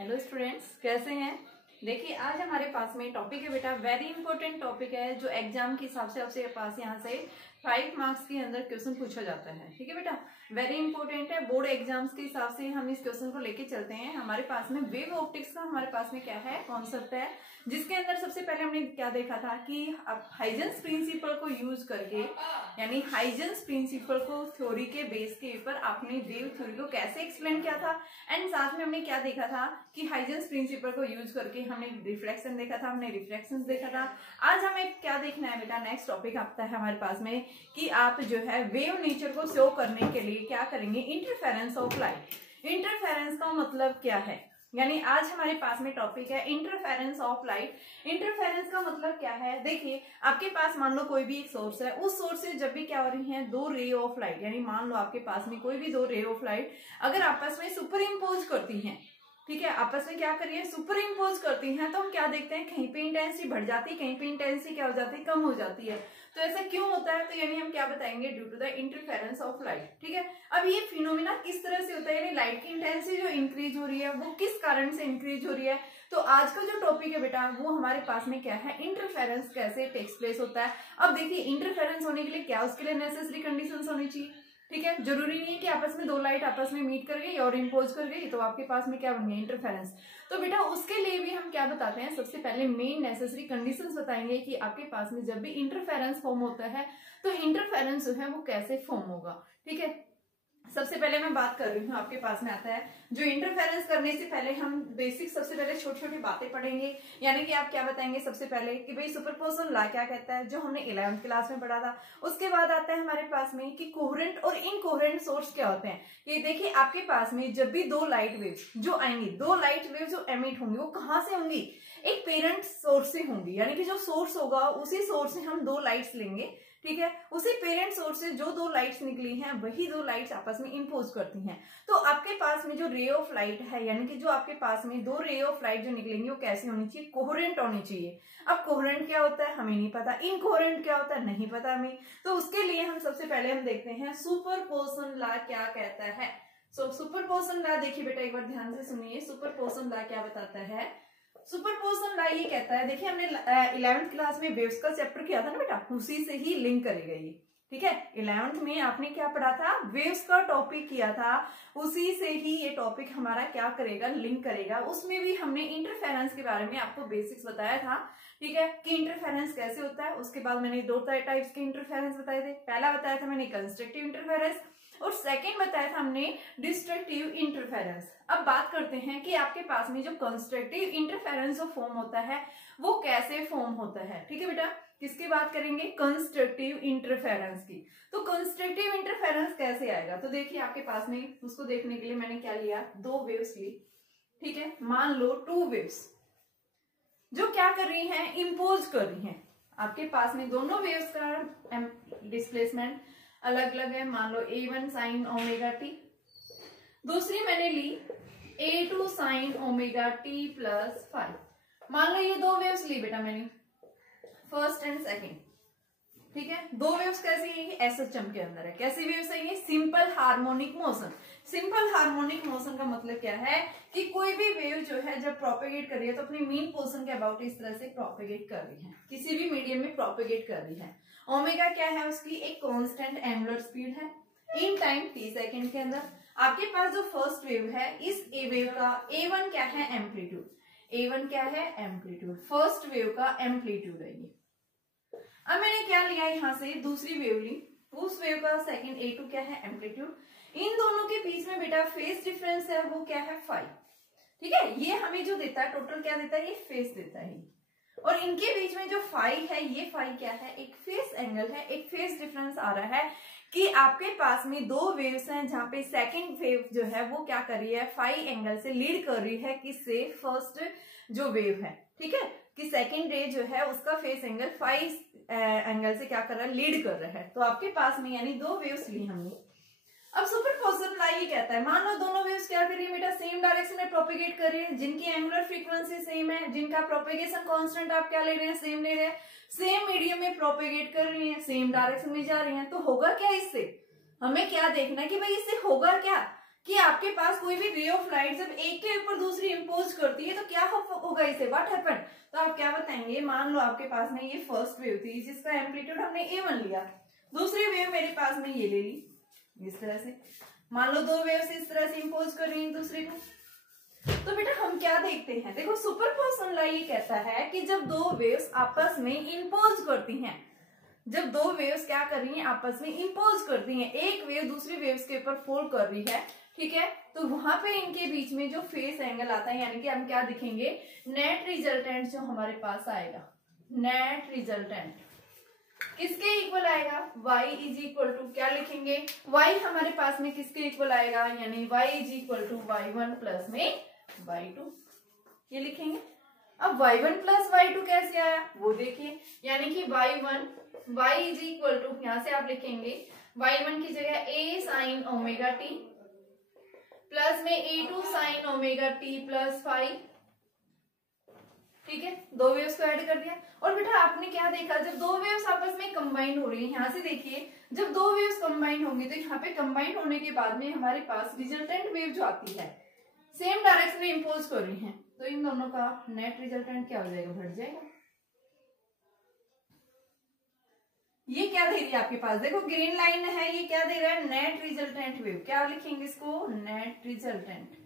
Hello students, कैसे हैं। देखिए आज हमारे पास में टॉपिक है बेटा, वेरी इंपॉर्टेंट टॉपिक है जो एग्जाम के हिसाब से आपसे पास यहाँ से 5 मार्क्स के अंदर क्वेश्चन पूछा जाता है। ठीक है बेटा, वेरी इंपॉर्टेंट है। बोर्ड एग्जाम्स के हिसाब से हम इस क्वेश्चन को लेके चलते हैं। हमारे पास में वेव ऑप्टिक्स का हमारे पास में क्या है, कॉन्सेप्ट है, जिसके अंदर सबसे पहले हमने क्या देखा था कि अब हाइजेंस प्रिंसिपल को यूज करके, यानी हाइजेंस प्रिंसिपल को थ्योरी के बेस के ऊपर आपने वेव थ्योरी को कैसे एक्सप्लेन किया था। एंड साथ में हमने क्या देखा था कि हाइजेंस प्रिंसिपल को यूज करके हमने रिफ्लेक्शन देखा था, हमने रिफ्लेक्शन देखा था। आज हमें क्या देखना है बेटा, नेक्स्ट टॉपिक आता है हमारे पास में कि आप जो है वेव नेचर को शो करने के लिए क्या करेंगे, इंटरफेरेंस ऑफ लाइट। इंटरफेरेंस का मतलब क्या है, यानी आज हमारे पास में टॉपिक है इंटरफेरेंस ऑफ लाइट। इंटरफेरेंस का मतलब क्या है, देखिए आपके पास मान लो कोई भी एक सोर्स है, उस सोर्स से जब भी क्या हो रही है, दो रे ऑफ लाइट, यानी मान लो आपके पास में कोई भी दो रे ऑफ लाइट अगर आपस में सुपर इम्पोज करती हैं, ठीक है, आपस में क्या करिए, सुपर इम्पोज करती हैं, तो हम क्या देखते हैं, कहीं पे इंटेंसिटी बढ़ जाती है, कहीं पे इंटेंसिटी क्या हो जाती है, कम हो जाती है। तो ऐसा क्यों होता है, तो यानी हम क्या बताएंगे, due to the interference of light. ठीक है, अब ये फिनोमिना किस तरह से होता है, यानी लाइट की इंटेंसिटी जो इंक्रीज हो रही है वो किस कारण से इंक्रीज हो रही है। तो आज का जो टॉपिक है बेटा वो हमारे पास में क्या है, इंटरफेरेंस कैसे टेक्स प्लेस होता है। अब देखिए इंटरफेरेंस होने के लिए क्या, उसके लिए नेसेसरी कंडीशंस होनी चाहिए। ठीक है, जरूरी नहीं है कि आपस में दो लाइट आपस में मीट कर गई और इम्पोज कर गई तो आपके पास में क्या बन गया, इंटरफेरेंस। तो बेटा उसके लिए भी हम क्या बताते हैं, सबसे पहले मेन नेसेसरी कंडीशंस बताएंगे कि आपके पास में जब भी इंटरफेरेंस फॉर्म होता है तो इंटरफेरेंस जो है वो कैसे फॉर्म होगा। ठीक है, सबसे पहले मैं बात कर रही हूँ, आपके पास में आता है जो इंटरफेरेंस करने से पहले हम बेसिक सबसे पहले छोटी छोटी बातें पढ़ेंगे। यानी कि आप क्या बताएंगे सबसे पहले कि भाई सुपरपोजिशन लॉ क्या कहता है, जो हमने 11th क्लास में पढ़ा था। उसके बाद आता है हमारे पास में कि कोहेरेंट और इनकोहेरेंट सोर्स क्या होते हैं। ये देखिए आपके पास में जब भी दो लाइट वेव्स जो आएंगी, दो लाइट वेव जो एमिट होंगी वो कहाँ से होंगी, एक पेरेंट सोर्स से होंगी। यानी कि जो सोर्स होगा उसी सोर्स से हम दो लाइट्स लेंगे। ठीक है, उसी पेरेंट सोर्स से जो दो लाइट्स निकली हैं वही दो लाइट्स आपस में इंपोज करती हैं। तो आपके पास में जो रे ऑफ लाइट है, यानी कि जो आपके पास में दो रे ऑफ लाइट जो निकलेंगी वो कैसी होनी चाहिए, कोहेरेंट होनी चाहिए। अब कोहेरेंट क्या होता है हमें नहीं पता, इनकोहेरेंट क्या होता है नहीं पता हमें। तो उसके लिए हम सबसे पहले हम देखते हैं सुपरपोजिशन लॉ क्या कहता है। सुपरपोजिशन लॉ देखिए बेटा एक बार ध्यान से सुनिए, सुपरपोजिशन लॉ क्या बताता है। सुपरपोजिशन लॉ ये कहता है, देखिए हमने 11th क्लास में वेव्स का चैप्टर किया था ना बेटा, उसी से ही लिंक करेगा ये। ठीक है, 11th में आपने क्या पढ़ा था, वेव्स का टॉपिक किया था, उसी से ही ये टॉपिक हमारा क्या करेगा, लिंक करेगा। उसमें भी हमने इंटरफेरेंस के बारे में आपको बेसिक्स बताया था। ठीक है, कि इंटरफेरेंस कैसे होता है। उसके बाद मैंने दो टाइप्स के इंटरफेरेंस बताए थे। पहला बताया था मैंने कंस्ट्रक्टिव इंटरफेरेंस और सेकंड बताया था हमने डिस्ट्रक्टिव इंटरफेरेंस। अब बात करते हैं कि आपके पास में जो कंस्ट्रक्टिव इंटरफेरेंस जो फॉर्म होता है वो कैसे फॉर्म होता है। ठीक है बेटा, किसकी बात करेंगे, कंस्ट्रक्टिव इंटरफेरेंस की। तो कंस्ट्रक्टिव इंटरफेरेंस कैसे आएगा, तो देखिए आपके पास में उसको देखने के लिए मैंने क्या लिया, दो वेव्स ली। ठीक है, मान लो टू वेव्स जो क्या कर रही हैं, इंपोज कर रही हैं। आपके पास में दोनों वेव्स का डिस्प्लेसमेंट अलग अलग है। मान लो A1 साइन ओमेगा टी, दूसरी मैंने ली A2 sign omega T plus 5। मान लो ये दो वेव्स ली बेटा मैंने, फर्स्ट एंड सेकंड। ठीक है, दो वेव्स कैसी है, SHM के अंदर है। कैसी वेव्स है ये, simple harmonic motion. Simple harmonic motion का मतलब क्या है कि कोई भी वेव जो है जब प्रोपेगेट कर रही है तो अपनी मीन पोजीशन के अबाउट इस तरह से प्रोपेगेट कर रही है, किसी भी मीडियम में प्रोपेगेट कर रही है। ओमेगा क्या है, उसकी एक कांस्टेंट एंगुलर स्पीड है इन टाइम t सेकंड के अंदर। आपके पास जो फर्स्ट वेव है, इस वेव का A1 क्या है, एम्पलीट्यूड। A1 क्या है, एम्पलीट्यूड, फर्स्ट वेव का एम्पलीट्यूड है ये। अब मैंने क्या लिया यहाँ से, दूसरी वेव ली, उस वेव का सेकंड A2 क्या है, एम्पलीट्यूड। इन दोनों के बीच में बेटा फेस डिफरेंस है, वो क्या है, 5। ठीक है, ये हमें जो देता है टोटल क्या देता है, ये फेस देता है। और इनके बीच में जो 5 है, ये 5 क्या है, एक फेस एंगल है, एक फेस डिफरेंस आ रहा है कि आपके पास में दो वेव्स हैं जहां पे सेकंड वेव जो है वो क्या कर रही है, 5 एंगल से लीड कर रही है, किससे, फर्स्ट जो वेव है। ठीक है, कि सेकंड रे जो है उसका फेस एंगल 5 एंगल से क्या कर रहा है, लीड कर रहा है। तो आपके पास में यानी दो वेव्स ली हमने। अब सुपरपोजिशन लॉ ये कहता है, मान लो दोनों वेव्स क्या कर रही है बेटा, सेम डायरेक्शन में प्रोपेगेट कर रही है, जिनकी एंगुलर फ्रीक्वेंसी सेम है, जिनका प्रोपेगेशन कांस्टेंट आप क्या ले रहे हैं, सेम ले रहे हैं, सेम मीडियम में प्रोपेगेट कर रही है, सेम डायरेक्शन में जा रही है। तो होगा क्या इससे, हमें क्या देखना है कि भाई इससे होगा क्या, कि आपके पास कोई भी रे ऑफ लाइट जब एक के ऊपर दूसरी इंपोज करती है तो क्या होगा इसे, व्हाट हैपन। तो आप क्या बताएंगे, मान लो आपके पास में ये फर्स्ट वेव थी जिसका एम्पलीट्यूड हमने A1 लिया, दूसरी वेव मेरे पास में ये ले ली इस तरह से, मान लो 2 वेव्स इस तरह से इंपोज कर रही हैं दूसरे को। तो बेटा हम क्या देखते हैं, देखो सुपरपोजिशन लॉ ये कहता है कि जब 2 वेव्स आपस में इंपोज करती हैं, जब 2 वेव्स क्या कर रही हैं, आपस में इंपोज करती हैं, एक वेव दूसरी वेव्स के ऊपर फोल कर रही है, ठीक है, तो वहां पे इनके बीच में जो फेस एंगल आता है, यानी कि हम क्या दिखेंगे, नेट रिजल्टेंट जो हमारे पास आएगा, नेट रिजल्टेंट किसके इक्वल आएगा, y इज इक्वल टू क्या लिखेंगे, y हमारे पास में किसके इक्वल आएगा, यानी y is equal to y1 plus में y2, ये लिखेंगे। अब y1 प्लस y2 कैसे आया वो देखिए, यानी कि y इज इक्वल टू, यहां से आप लिखेंगे y1 की जगह a sine omega t plus में a2 sine omega t plus 5, ठीक है, 2 वेव्स को ऐड कर दिया। और बेटा आपने क्या देखा, जब 2 वेव्स आपस में कंबाइन हो रही है, यहां से देखिए जब 2 वेव्स कंबाइन होंगी तो यहाँ पे कंबाइन होने के बाद में हमारे पास रिजल्टेंट वेव जो आती है सेम डायरेक्शन में इंपोज कर रही है, तो इन दोनों का नेट रिजल्टेंट क्या हो जाएगा, बढ़ जाएगा। ये क्या दे रही है आपके पास, देखो ग्रीन लाइन है, ये क्या दे रहा है, नेट रिजल्टेंट वेव, क्या लिखेंगे इसको, net resultant,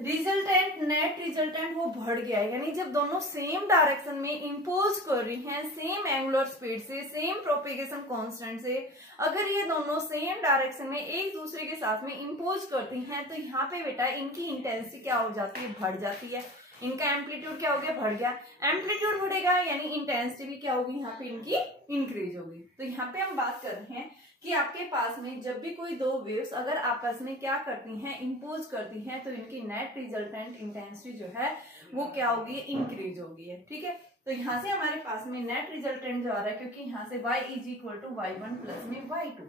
resultant net resultant वो बढ़ गया है, यानी जब दोनों सेम डायरेक्शन में इंपोज कर रही हैं, सेम एंगुलर स्पीड से, सेम प्रोपेगेशन कांस्टेंट से, अगर ये दोनों सेम डायरेक्शन में एक दूसरे के साथ में इंपोज करती हैं तो यहाँ पे बेटा इनकी इंटेंसिटी क्या हो जाती है, बढ़ जाती है, इनका एम्पलीट्यूड क्या हो गया, बढ़ गया, एम्पलीट्यूड बढ़ेगा यानी इंटेंसिटी भी क्या होगी, यहाँ पे इनकी इंक्रीज होगी। तो यहाँ पे हम बात कर रहे हैं कि आपके पास में जब भी कोई 2 वेव्स अगर आपस में क्या करती हैं, इंपोज करती हैं, तो इनकी नेट रिजल्टेंट इंटेंसिटी जो है वो क्या होगी, इंक्रीज होगी है, ठीक है। तो यहाँ से हमारे पास में नेट रिजल्टेंट जो आ रहा है, क्योंकि यहाँ से y is equal to y1 plus में y2,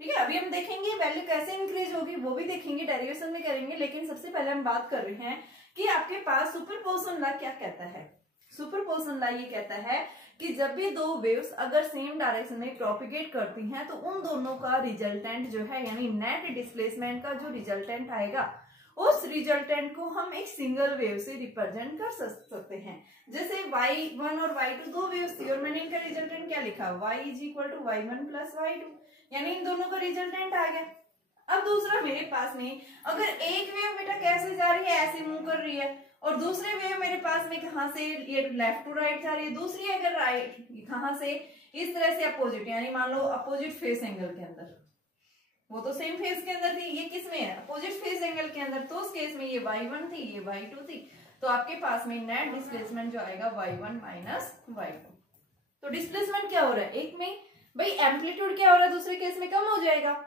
ठीक है। अभी हम देखेंगे वैल्यू कैसे इंक्रीज होगी वो भी देखेंगे, डेरिवेशन में करेंगे, लेकिन सबसे पहले हम बात कर रहे हैं कि आपके पास सुपरपोजिशन लॉ क्या कहता है। सुपरपोजिशन लॉ ये कहता है कि जब भी 2 वेव्स अगर सेम डायरेक्शन में प्रोपिगेट करती हैं तो उन दोनों का रिजल्टेंट जो है, यानी नेट डिस्प्लेसमेंट का जो रिजल्टेंट आएगा, उस रिजल्टेंट को हम एक सिंगल वेव से रिप्रेजेंट कर सकते हैं। जैसे y1 और y2 2 वेव्स थी और मैंने इनका रिजल्टेंट क्या लिखा, y is equal to y1 plus y2, यानी इन दोनों का रिजल्टेंट आ गया। अब दूसरा मेरे पास में अगर एक वेव बेटा कैसे जा रही है, ऐसे मूव कर रही है, और दूसरे वेव मेरे पास में कहां से, ये लेफ्ट टू राइट जा रही है, दूसरी अगर राइट कहां से, इस तरह से अपोजिट, यानी मान लो अपोजिट फेस एंगल के अंदर, वो तो सेम फेस के अंदर थी, ये किस में है, अपोजिट फेस एंगल के अंदर, तो उस केस में ये y1 थी, ये y2 थी, तो आपके पास में नेट डिस्प्लेसमेंट जो आएगा y1 माइनस y2। तो डिस्प्लेसमेंट क्या हो रहा है, एक में भाई एम्पलीट्यूड क्या हो रहा है, दूसरे केस में कम हो जाएगा,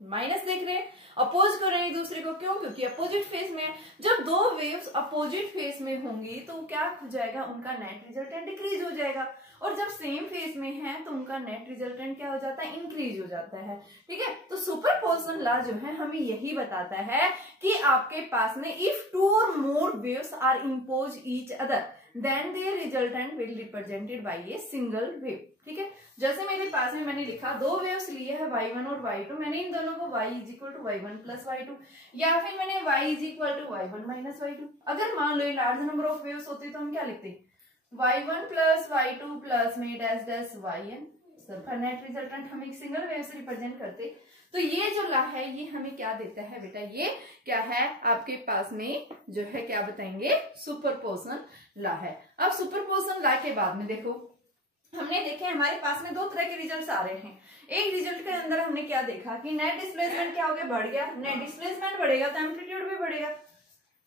माइनस देख रहे हैं, अपोज कर रहे हैं दूसरे को, क्यों, क्योंकि अपोजिट फेस में है। जब 2 वेव्स अपोजिट फेस में होंगी तो क्या हो जाएगा, उनका नेट रिजल्टेंट डिक्रीज हो जाएगा, और जब सेम फेस में है तो उनका नेट रिजल्टेंट क्या हो जाता है, इंक्रीज हो जाता है, ठीक है। तो सुपरपोजिशन लॉ जो है हमें यही बताता है कि आपके पास में if 2 or more waves are impose each other then there resultant will represented by a single wave, ठीक है। जैसे मेरे पास में मैंने लिखा 2 वेव्स लिए है y1 और y2, मैंने इन दोनों को y is equal to y1 plus y2, या फिर मैंने y is equal to y1 minus y2। अगर मान लो लार्ज नंबर ऑफ वेव्स होती तो हम क्या लिखते, y1 प्लस y2 प्लस में डैश डैश yn, सबका नेट रिजल्टेंट हम एक सिंगल वेव से रिप्रेजेंट करते। तो ये जो लॉ है ये हमें क्या देता है बेटा, ये क्या है आपके पास में जो है, क्या बताएंगे, सुपरपोजिशन लॉ है। अब सुपरपोजिशन लॉ के बाद में देखो हमने देखे हमारे पास में 2 तरह के रिजल्ट्स आ रहे हैं। एक रिजल्ट के अंदर हमने क्या देखा कि नेट डिस्प्लेसमेंट क्या हो गया, बढ़ गया, नेट डिस्प्लेसमेंट बढ़ेगा तो एम्पलीट्यूड भी बढ़ेगा।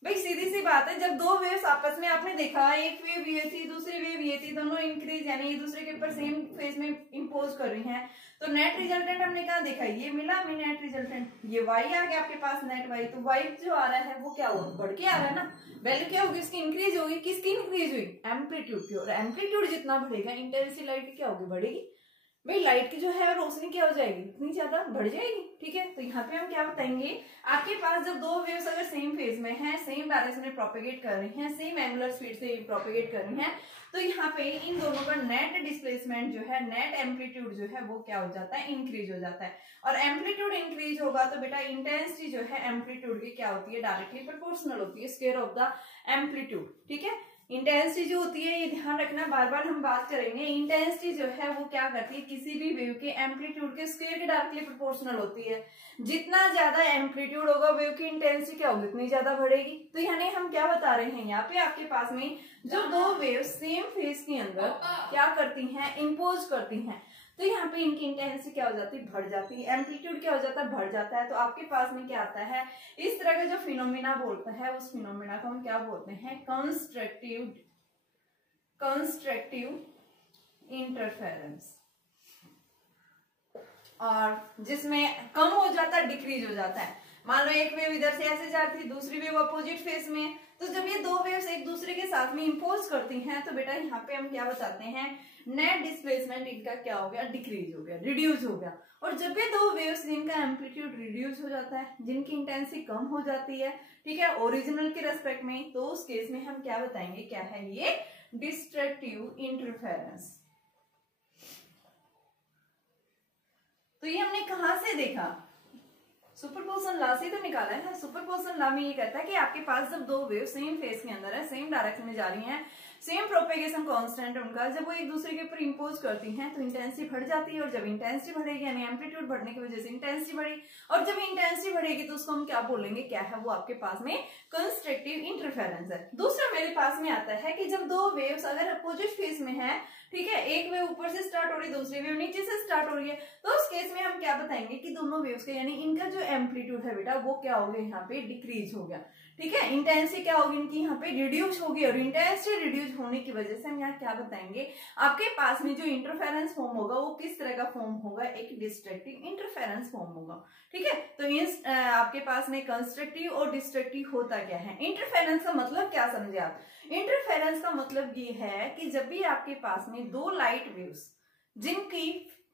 भाई सीधी सी बात है, जब 2 वेव्स आपस में आपने देखा, एक वेव ये थी दूसरी वेव ये थी, दोनों इंक्रीज यानी एक दूसरे के ऊपर सेम फेस में इंपोज कर रही हैं, तो नेट रिजल्टेंट हमने क्या देखा, ये मिला हमें नेट रिजल्टेंट, ये y आ गया आपके पास नेट y, तो y जो आ रहा है वो क्या होगा, बढ़ के आ रहा है ना, वैल्यू क्या होगी उसकी, इंक्रीज होगी, किसकी इंक्रीज हुई, एम्पलीट्यूड की, और एम्पलीट्यूड जितना बढ़ेगा इंटेंसिटी लाइट की क्या होगी, बढ़ेगी। भाई लाइट की जो है रोशनी क्या हो जाएगी, इतनी ज्यादा बढ़ जाएगी। ठीक है, तो यहाँ पे हम क्या बताएंगे, आपके पास जब दो वेव्स अगर सेम फेज में हैं, सेम डायरेक्शन में प्रोपेगेट कर रही हैं, सेम एंगुलर स्पीड से प्रोपेगेट कर रही हैं, तो यहाँ पे इन दोनों का नेट डिस्प्लेसमेंट जो है, नेट एम्पलीट्यूड जो है वो क्या हो जाता है, इंक्रीज हो जाता है। और एम्पलीट्यूड इंक्रीज होगा तो बेटा इंटेंसिटी जो है एम्पलीट्यूड की क्या होती है, डायरेक्टली प्रोपोर्शनल होती है, स्क्वायर ऑफ द एम्पलीट्यूड। ठीक है, इंटेंसिटी जो होती है, ये ध्यान रखना, बार बार हम बात करेंगे, इंटेंसिटी जो है वो क्या करती है, किसी भी वेव के एम्पलीट्यूड के स्क्वायर के डायरेक्टली प्रोपोर्शनल होती है। जितना ज्यादा एम्पलीट्यूड होगा वेव की इंटेंसिटी क्या होगी, उतनी ज्यादा बढ़ेगी। तो यानी हम क्या बता रहे हैं, यहाँ पे आपके पास में जो दो वेव सेम फेज के अंदर क्या करती हैं, इंपोज करती हैं, तो यहाँ पे इनकी इंटेंसिटी क्या हो जाती है, बढ़ जाती है, एम्पलीट्यूड क्या हो जाता है, बढ़ जाता है। तो आपके पास में क्या आता है, इस तरह का जो फिनोमिना बोलता है, उस फिनोमिना को हम क्या बोलते हैं, कंस्ट्रक्टिव इंटरफेरेंस। और जिसमें कम हो जाता है, डिक्रीज हो जाता है। मान लो एक वेव इधर से ऐसे जा रही थी, दूसरी वेव अपोजिट फेज में, तो जब ये दो वेव्स एक दूसरे के साथ में इंपोज करती हैं, तो बेटा यहाँ पे हम क्या बताते हैं, नेट डिस्प्लेसमेंट इनका क्या हो गया, डिक्रीज हो गया, रिड्यूस हो गया। और जब ये दो वेव्स जिनका एम्पलीट्यूड रिड्यूस हो जाता है, जिनकी इंटेंसिटी कम हो जाती है, ठीक है, ओरिजिनल के रेस्पेक्ट में, तो उस केस में हम क्या बताएंगे, क्या है ये, डिस्ट्रक्टिव इंटरफेरेंस। तो ये हमने कहां से देखा, सुपरपोजिशन लॉ से तो निकाला है ना। सुपरपोजिशन लॉ में ये कहता है कि आपके पास जब दो वेव सेम फेज के अंदर है, सेम डायरेक्शन में जा रही हैं, सेम प्रोपेगेशन कांस्टेंट उनका, जब वो एक दूसरे के ऊपर इंपोज करती हैं तो इंटेंसिटी बढ़ जाती है। और जब इंटेंसिटी बढ़ेगी यानी एम्पलीट्यूड बढ़ने की वजह से इंटेंसिटी बढ़ी, और जब इंटेंसिटी बढ़ेगी तो उसको हम क्या बोलेंगे, क्या है वो आपके पास में कंस्ट्रक्टिव इंटरफेरेंस है। दूसरा मेरे पास में आता है कि जब दो वेव्स अगर अपोजिट फेज में है, ठीक है, एक वेव ऊपर से स्टार्ट हो रही है, दूसरी वेव नीचे से स्टार्ट हो रही है, तो उस केस में हम क्या बताएंगे कि दोनों वेव्स के यानी इनका जो एम्पलीट्यूड है बेटा वो क्या हो गया, यहाँ पे डिक्रीज हो गया। ठीक है, इंटेंसिटी क्या होगी इनकी, यहाँ पे रिड्यूस होगी। और इंटेंसिटी रिड्यूस होने की वजह से हम यहाँ क्या बताएंगे, आपके पास में जो इंटरफेरेंस फॉर्म होगा वो किस तरह का फॉर्म होगा, एक डिस्ट्रक्टिव इंटरफेरेंस फॉर्म होगा। ठीक है, तो इस आपके पास में कंस्ट्रक्टिव और डिस्ट्रक्टिव होता क्या है, इंटरफेरेंस का मतलब क्या समझे आप। इंटरफेरेंस का मतलब ये है कि जब भी आपके पास में दो लाइट वेव्स जिनकी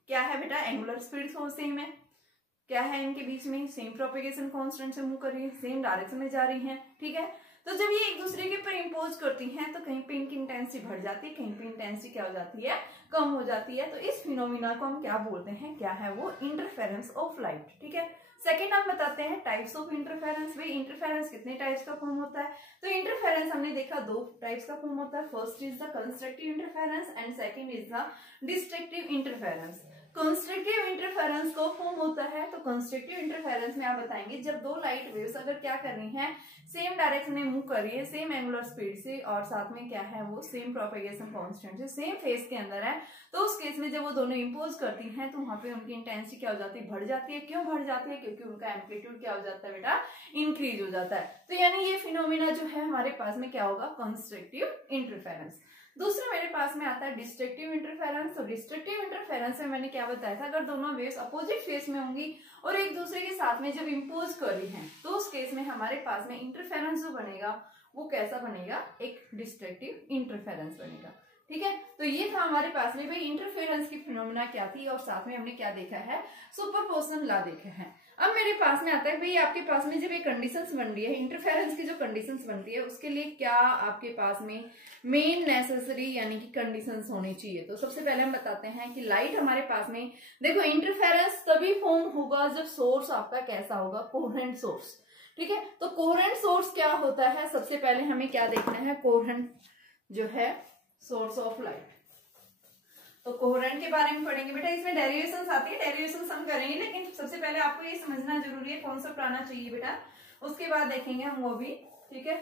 क्या है बेटा, एंगुलर स्पीड सेम है, क्या है इनके बीच में सेम प्रोपेगेशन कांस्टेंट से मूव कर रही है, सेम डायरेक्शन में जा रही हैं, ठीक है, तो जब ये एक दूसरे के ऊपर इंपोज करती हैं तो कहीं पे इनकी इंटेंसिटी बढ़ जाती है, कहीं पे इंटेंसिटी क्या हो जाती है, कम हो जाती है। तो इस फिनोमिना को हम क्या बोलते हैं, क्या है वो, इंटरफेरेंस ऑफ लाइट। ठीक है, सेकेंड हम बताते हैं टाइप्स ऑफ इंटरफेरेंस। भाई इंटरफेरेंस कितने टाइप्स का फॉर्म होता है, तो इंटरफेरेंस हमने देखा दो टाइप्स का फॉर्म होता है, first is the constructive interference and second is the destructive interference. Constructive interference को फॉर्म होता है, तो कंस्ट्रक्टिव इंटरफेरेंस में आप बताएंगे जब दो लाइट वेव्स अगर क्या कर रही हैं, सेम डायरेक्शन में मूव कर रही है, सेम एंगुलर स्पीड से, और साथ में क्या है वो सेम प्रोपेगेशन कांस्टेंट से, सेम फेज के अंदर है, तो उस केस में जब वो दोनों इंपोज करती हैं तो वहां पे उनकी इंटेंसिटी क्या हो जाती है, बढ़ जाती है। क्यों बढ़ जाती है, क्योंकि उनका एम्पलीट्यूड क्या हो जाता है बेटा, इंक्रीज हो जाता है। तो यानी ये फिनोमिना जो है हमारे पास में क्या होगा, कंस्ट्रक्टिव इंटरफेरेंस। दूसरा मेरे पास में आता है डिस्ट्रक्टिव इंटरफेरेंस। तो डिस्ट्रक्टिव इंटरफेरेंस में मैंने क्या बताया था, अगर दोनों वेव्स अपोजिट फेज में होंगी और एक दूसरे के साथ में जब इंपोज कर रही हैं, तो उस केस में हमारे पास में इंटरफेरेंस जो बनेगा वो कैसा बनेगा, एक डिस्ट्रक्टिव इंटरफेरेंस बनेगा। ठीक है, तो ये था हमारे पास में भाई इंटरफेरेंस की फिनोमिना क्या थी, और साथ में हमने क्या देखा है, सुपरपोजिशन लॉ देखा है। अब मेरे पास में आता है भाई आपके पास में जब ये कंडीशंस बन रही है, इंटरफेरेंस की जो कंडीशंस बनती है उसके लिए क्या आपके पास में मेन नेसेसरी यानी कि कंडीशंस होनी चाहिए। तो सबसे पहले हम बताते हैं कि लाइट हमारे पास में, देखो इंटरफेरेंस तभी फॉर्म होगा जब सोर्स आपका कैसा होगा, कोहेरेंट सोर्स। ठीक है, तो कोहेरेंट सोर्स क्या होता है, सबसे पहले हमें क्या देखना है, कोहेरेंट जो है सोर्स ऑफ लाइट। तो कोहेरेंट के बारे में पढ़ेंगे बेटा, इसमें डेरिवेशंस आती है, डेरिवेशंस हम करेंगे, लेकिन सबसे पहले आपको ये समझना जरूरी है, कॉन्सेप्ट आना चाहिए बेटा, उसके बाद देखेंगे हम वो भी। ठीक है,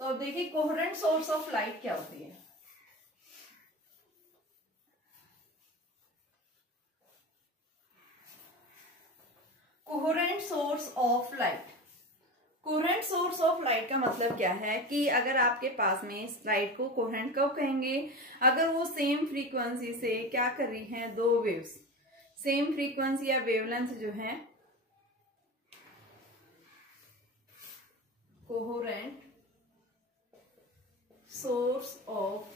तो अब देखिए कोहेरेंट सोर्स ऑफ लाइट क्या होती है। Coherent source of light, coherent source of light का मतलब क्या है कि अगर आपके पास में लाइट को कोहेरेंट कब कहेंगे, अगर वो सेम फ्रीक्वेंसी से क्या कर रही हैं, दो वेव्स सेम फ्रीक्वेंसी या वेवलेंथ जो है, कोहेरेंट सोर्स ऑफ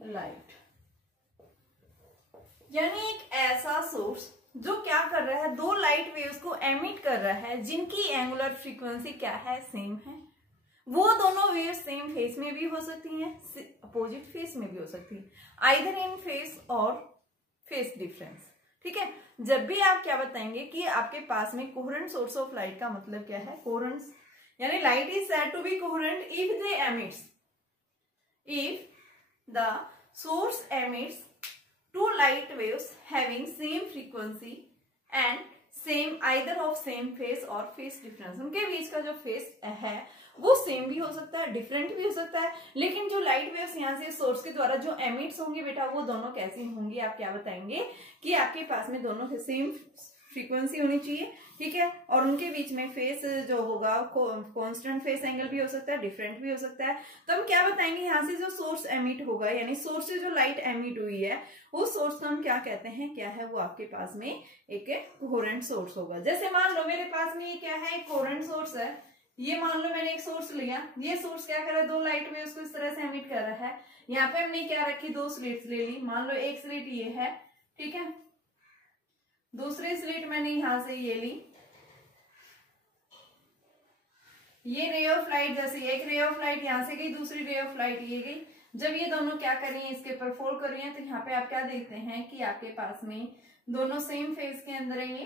लाइट। यानी एक ऐसा सोर्स जो क्या कर रहा है, दो लाइट वेव्स को एमिट कर रहा है जिनकी एंगुलर फ्रीक्वेंसी क्या है, सेम है। वो दोनों वेव सेम फेस में भी हो सकती हैं, अपोजिट फेस में भी हो सकती है, आइदर इन फेस और फेस डिफरेंस। ठीक है, जब भी आप क्या बताएंगे कि आपके पास में कोहेरेंट सोर्स ऑफ लाइट का मतलब क्या है, कोहेरेंस यानी light is said to be coherent if they emits, if the source emits two light waves having same frequency and same either of same phase or phase difference। उनके बीच का जो face है वो सेम भी हो सकता है, डिफरेंट भी हो सकता है, लेकिन जो लाइट वेव्स यहाँ से सोर्स के द्वारा जो एमिट्स होंगी बेटा वो दोनों कैसी होंगी, आप क्या बताएंगे कि आपके पास में दोनों सेम फ्रीक्वेंसी होनी चाहिए। ठीक है, और उनके बीच में फेस जो होगा कांस्टेंट फेस एंगल भी हो सकता है, डिफरेंट भी हो सकता है। तो हम क्या बताएंगे, यहाँ से जो सोर्स एमिट होगा यानी सोर्स से जो लाइट एमिट हुई है वो सोर्स को हम क्या कहते हैं, क्या है वो आपके पास में एक कोहेरेंट सोर्स होगा। जैसे मान लो मेरे पास में ये क्या है, एक कोहेरेंट सोर्स है, ये मान लो मैंने एक सोर्स लिया, ये सोर्स क्या कर रहा है, दो लाइट वेव्स को इस तरह से एमिट कर रहा है। यहाँ पे हमने क्या रखी, दो स्लिट्स ले ली, मान लो एक स्लिट ये है, ठीक है, दूसरी स्लिट मैंने यहां से ये ली, ये रे ऑफ लाइट, जैसे एक रे ऑफ लाइट यहां से गई, दूसरी रे ऑफ लाइट ये गई। जब ये दोनों क्या कर रही है, इसके ऊपर फॉल कर रही है, तो यहाँ पे आप क्या देखते हैं कि आपके पास में दोनों सेम फेज के अंदर है।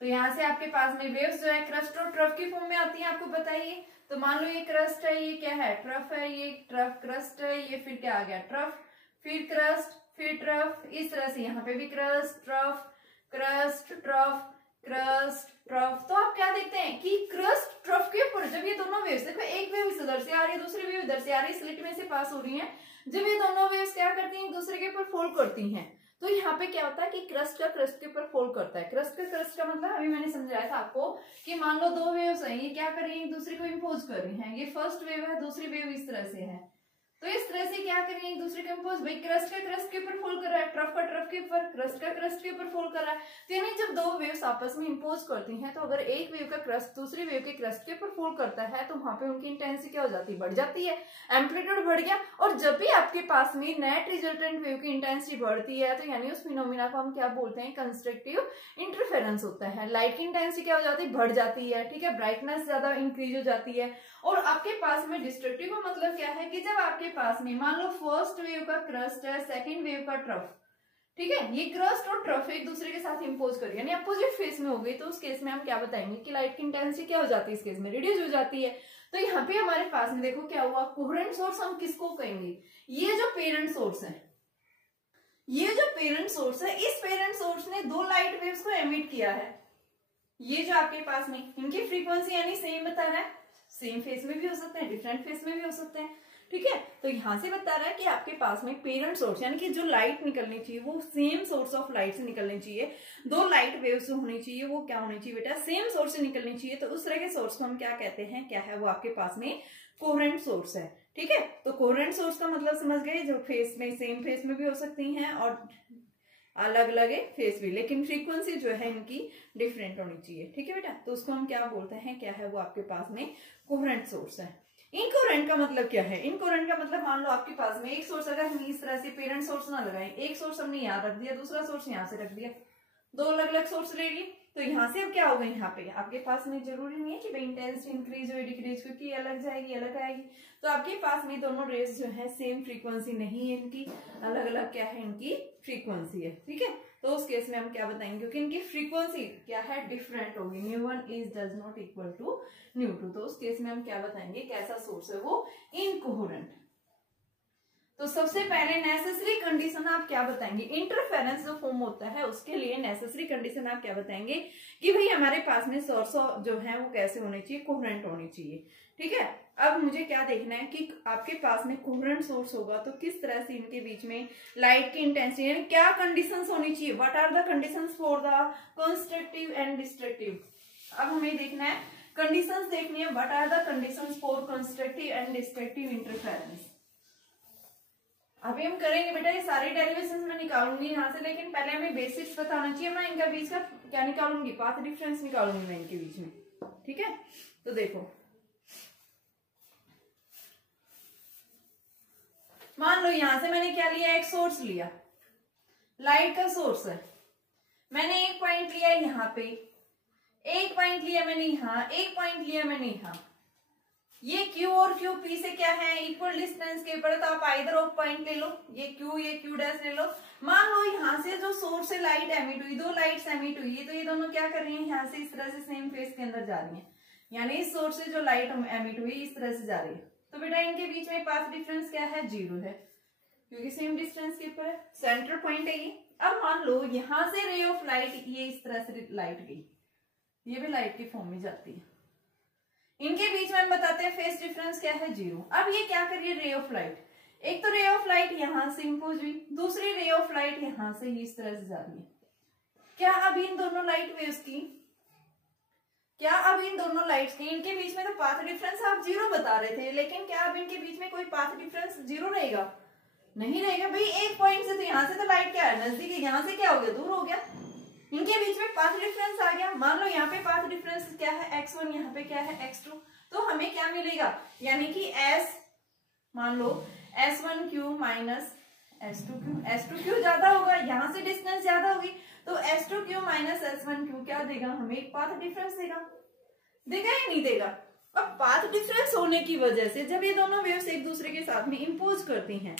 तो यहाँ से आपके पास में वेव्स जो है क्रस्ट और ट्रफ की फॉर्म में आती है, आपको बताइए। तो मान लो ये क्रस्ट है, ये क्या है, ट्रफ है, ये ट्रफ क्रस्ट है, ये फिर क्या आ गया, ट्रफ, फिर क्रस्ट, फिर ट्रफ, इस तरह से यहाँ पे भी crust trough crust trough crust trough. तो आप क्या देखते हैं कि क्रस्ट ट्रफ के ऊपर जब ये दोनों वेव्स, देखो एक वेव इस उधर से आ रही है, दूसरी वेव इधर से आ रही है, स्लिट में से पास हो रही है, जब ये दोनों वेव्स क्या करती हैं, एक दूसरे के ऊपर फोल्ड करती हैं, तो यहाँ पे क्या होता है कि क्रस्ट का क्रस्ट के ऊपर फोल्ड करता है। क्रस्ट का मतलब अभी मैंने समझाया था आपको कि मान लो दो वेव्स हैं, ये क्या कर रही है, एक दूसरे को इंपोज कर रही हैं, ये फर्स्ट वेव है, दूसरी वेव इस तरह से है, तो इस तरह से क्या करें, एक दूसरे के इंपोज, भाई क्रस्ट का क्रस्ट के ऊपर फोल्ड कर रहा है, ट्रफ का ट्रफ के ऊपर, क्रस्ट का क्रस्ट के ऊपर फोल्ड कर रहा है। तो यानी जब दो वेव्स आपस में इंपोज करती हैं, तो अगर एक वेव का क्रस्ट दूसरी वेव के क्रस्ट के ऊपर फोल्ड करता है, तो वहां पे उनकी इंटेंसिटी क्या हो जाती है, बढ़ जाती है, एम्पलीट्यूड बढ़ गया। और जब भी आपके पास में नेट रिजल्टेंट वेव की इंटेंसिटी बढ़ती है, तो यानी उस फिनोमिना को हम क्या बोलते हैं, कंस्ट्रक्टिव इंटरफेरेंस होता है। लाइट की इंटेंसिटी क्या हो जाती है, बढ़ जाती है, ठीक है, ब्राइटनेस ज्यादा इंक्रीज हो जाती है। और आपके पास में डिस्ट्रक्टिव का मतलब क्या है कि जब आपके पास में मान लो फर्स्ट वेव का क्रस्ट है, सेकंड वेव का ट्रफ, ठीक है, ये क्रस्ट और ट्रफ एक दूसरे के साथ इंपोज कर यानी अपोजिट फेस में हो गई, तो उस केस में हम क्या बताएंगे कि लाइट की इंटेंसिटी क्या हो जाती है, इस केस में रिड्यूस हो जाती है। तो यहाँ पे हमारे पास में देखो क्या हुआ, कोहेरेंट सोर्स हम किसको कहेंगे, ये जो पेरेंट सोर्स है, ये जो पेरेंट सोर्स है, इस पेरेंट सोर्स ने दो लाइट वेव्स को एमिट किया है। ये जो आपके पास में इनकी फ्रीक्वेंसी यानी सेम बता रहा है, सेम फेस में भी हो सकते हैं, डिफरेंट फेस में भी हो सकते हैं, ठीक है। तो यहां से बता रहा है कि आपके पास में पेरेंट सोर्स यानी कि जो लाइट निकलनी चाहिए वो सेम सोर्स ऑफ लाइट से निकलनी चाहिए, दो लाइट वेव्स होनी चाहिए, वो क्या होनी चाहिए बेटा, सेम सोर्स से निकलनी चाहिए। तो उस तरह के सोर्स को हम क्या कहते हैं, क्या है वो आपके पास में कोहेरेंट सोर्स है, ठीक है। तो कोहेरेंट सोर्स का मतलब समझ गए, जो फेस में सेम फेस में भी हो सकती हैं और अलग अलग है फेस भी, लेकिन फ्रीक्वेंसी जो है इनकी डिफरेंट होनी चाहिए, ठीक है बेटा। तो उसको हम क्या बोलते हैं, क्या है वो आपके पास में कोहेरेंट सोर्स है। इनकोहेरेंट का मतलब क्या है, इनकोहेरेंट का मतलब मान लो आपके पास में एक सोर्स, अगर हम इस तरह से पेरेंट सोर्स ना लगाएं, एक सोर्स हमने यहाँ रख दिया, दूसरा सोर्स यहाँ से रख दिया, दो अलग अलग सोर्स ले लिए, तो यहाँ से अब क्या होगा, यहाँ पे आपके पास में जरूरी नहीं है कि भाई इंटेंसिटी इंक्रीज हो डिक्रीज, क्योंकि अलग जाएगी अलग आएगी। तो आपके पास में दोनों रेस जो है सेम फ्रीक्वेंसी नहीं है इनकी, अलग अलग क्या है इनकी फ्रीक्वेंसी है, ठीक है। तो उस केस में हम क्या बताएंगे, क्योंकि इनकी फ्रीक्वेंसी क्या है, डिफरेंट होगी, ν1 is does not equal to ν2। तो उस केस में हम क्या बताएंगे, कैसा सोर्स है वो इनकोहेरेंट। तो सबसे पहले नेसेसरी कंडीशन आप क्या बताएंगे, इंटरफेरेंस जो फॉर्म होता है उसके लिए नेसेसरी कंडीशन आप क्या बताएंगे कि भाई हमारे पास में सोर्स जो है वो कैसे होने चाहिए, कोहेरेंट होनी चाहिए, ठीक है। अब मुझे क्या देखना है कि आपके पास में कोहेरेंट सोर्स होगा तो किस तरह से इनके बीच में लाइट की इंटेंसिटी यानी क्या कंडीशंस होनी चाहिए, what are the conditions for the constructive and destructive. अब हमें देखना है, कंडीशंस देखनी है, what are the conditions for constructive and destructive interference. अभी हम करेंगे बेटा, ये सारी डेरिवेशंस मैं निकालूंगी यहाँ से, लेकिन पहले हमें बेसिक्स बताना चाहिए। मैं इनका बीच का क्या निकालूंगी, पाथ डिफरेंस निकालूंगी मैं इनके बीच में, ठीक है। तो देखो मान लो यहां से मैंने क्या लिया, एक सोर्स लिया, लाइट का सोर्स है, मैंने एक पॉइंट लिया यहाँ पे, एक पॉइंट लिया मैंने यहाँ, एक पॉइंट लिया मैंने यहाँ। ये Q और Q P से क्या है, इक्वल डिस्टेंस के ऊपर, तो आप आइदर ऑफ पॉइंट ले लो, ये Q ये Q डैश ले लो। मान लो यहाँ से जो सोर्स से लाइट एमिट हुई, दो लाइट्स एमिट हुई, तो ये दोनों क्या कर रही हैं, यहाँ से इस तरह से सेम फेस के अंदर जा रही हैं, यानी इस सोर्स से जो लाइट एमिट हुई इस तरह से जा रही है। तो बेटा इनके बीच में पाथ डिफरेंस क्या है, 0 है, क्योंकि सेम डिस्टेंस के ऊपर है, सेंटर पॉइंट है ये। अब मान लो यहाँ से रे ऑफ लाइट, ये इस तरह से लाइट गई, ये भी लाइट के फॉर्म में जाती है, इनके बीच में हम बताते हैं फेस डिफरेंस क्या है, 0। अब ये क्या कर रही है, रे ऑफ लाइट, एक तो रे ऑफ लाइट यहां से इंपोज हुई, दूसरी रे ऑफ लाइट यहां से इस तरह से जा रही है। क्या अब इन दोनों लाइट वेव्स की, क्या अब इन दोनों लाइट्स की, इनके बीच में तो पाथ डिफरेंस आप 0 बता रहे थे, लेकिन क्या अब इनके बीच में कोई पाथ डिफरेंस 0 रहेगा, नहीं रहेगा भाई। एक पॉइंट से तो यहाँ से तो लाइट क्या है, नजदीक है, यहाँ से क्या हो गया, दूर हो गया, इनके बीच में पाथ डिफरेंस आ गया। मान लो यहाँ पे पाथ डिफरेंस क्या है, x1, यहाँ पे क्या है, x2, तो हमें क्या मिलेगा, यानी कि s, मान लो s1q माइनस s2q, s2q ज्यादा होगा, यहाँ से डिस्टेंस ज्यादा होगी, तो s2q माइनस s1q क्या देगा, हमें एक पाथ डिफरेंस देगा, देगा या नहीं देगा। अब पाथ डिफरेंस होने की वजह से जब ये दोनों वेव्स एक दूसरे के साथ में इंपोज करती हैं,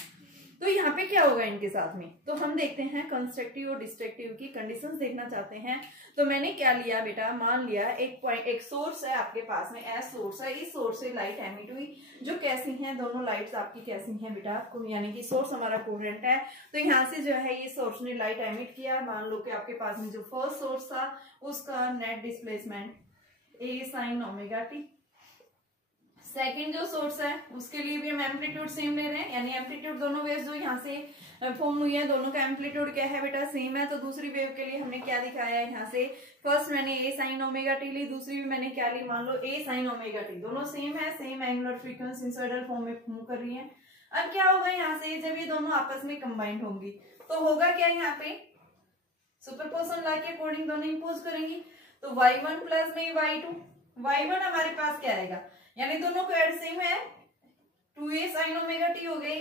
तो यहाँ पे क्या होगा इनके साथ में, तो हम देखते हैं कंस्ट्रक्टिव और डिस्ट्रक्टिव की कंडीशंस देखना चाहते हैं। तो मैंने क्या लिया बेटा, मान लिया एक सोर्स है आपके पास में, एस सोर्स है, इस सोर्स से लाइट एमिट हुई, जो कैसी हैं, दोनों लाइट्स आपकी कैसी हैं बेटा, आपको यानी कि सोर्स हमारा कोहेरेंट है, तो यहाँ से जो है ये सोर्स ने लाइट एमिट किया। मान लो कि आपके पास में जो फर्स्ट सोर्स था उसका नेट डिस्प्लेसमेंट ए साइन ओमेगा टी, सेकंड जो सोर्स है उसके लिए भी हम एम्पलीट्यूड सेम ले रहे हैं, यानी एम्पलीट्यूड दोनों वेव्स जो यहाँ से फॉर्म हुई है दोनों का एम्पलीट्यूड क्या है बेटा, सेम है। तो दूसरी वेव के लिए हमने क्या दिखाया है, यहाँ से फर्स्ट मैंने ए साइन ओमेगा टी ली, दूसरी भी मैंने क्या ली, मान लो ए साइन ओमेगा टी, दोनों सेम है, same angular frequency sinusoidal form में मूव कर रही है। अब क्या होगा यहाँ से, जब ये दोनों आपस में कंबाइंड होंगी तो होगा क्या, यहाँ पे सुपरपोजिशन लॉ के अकॉर्डिंग दोनों इंपोज करेंगी, तो y1 प्लस में y2, y1 हमारे पास क्या आएगा, यानी दोनों को एड सेम है, 2a साइन ओमेगा टी हो गई,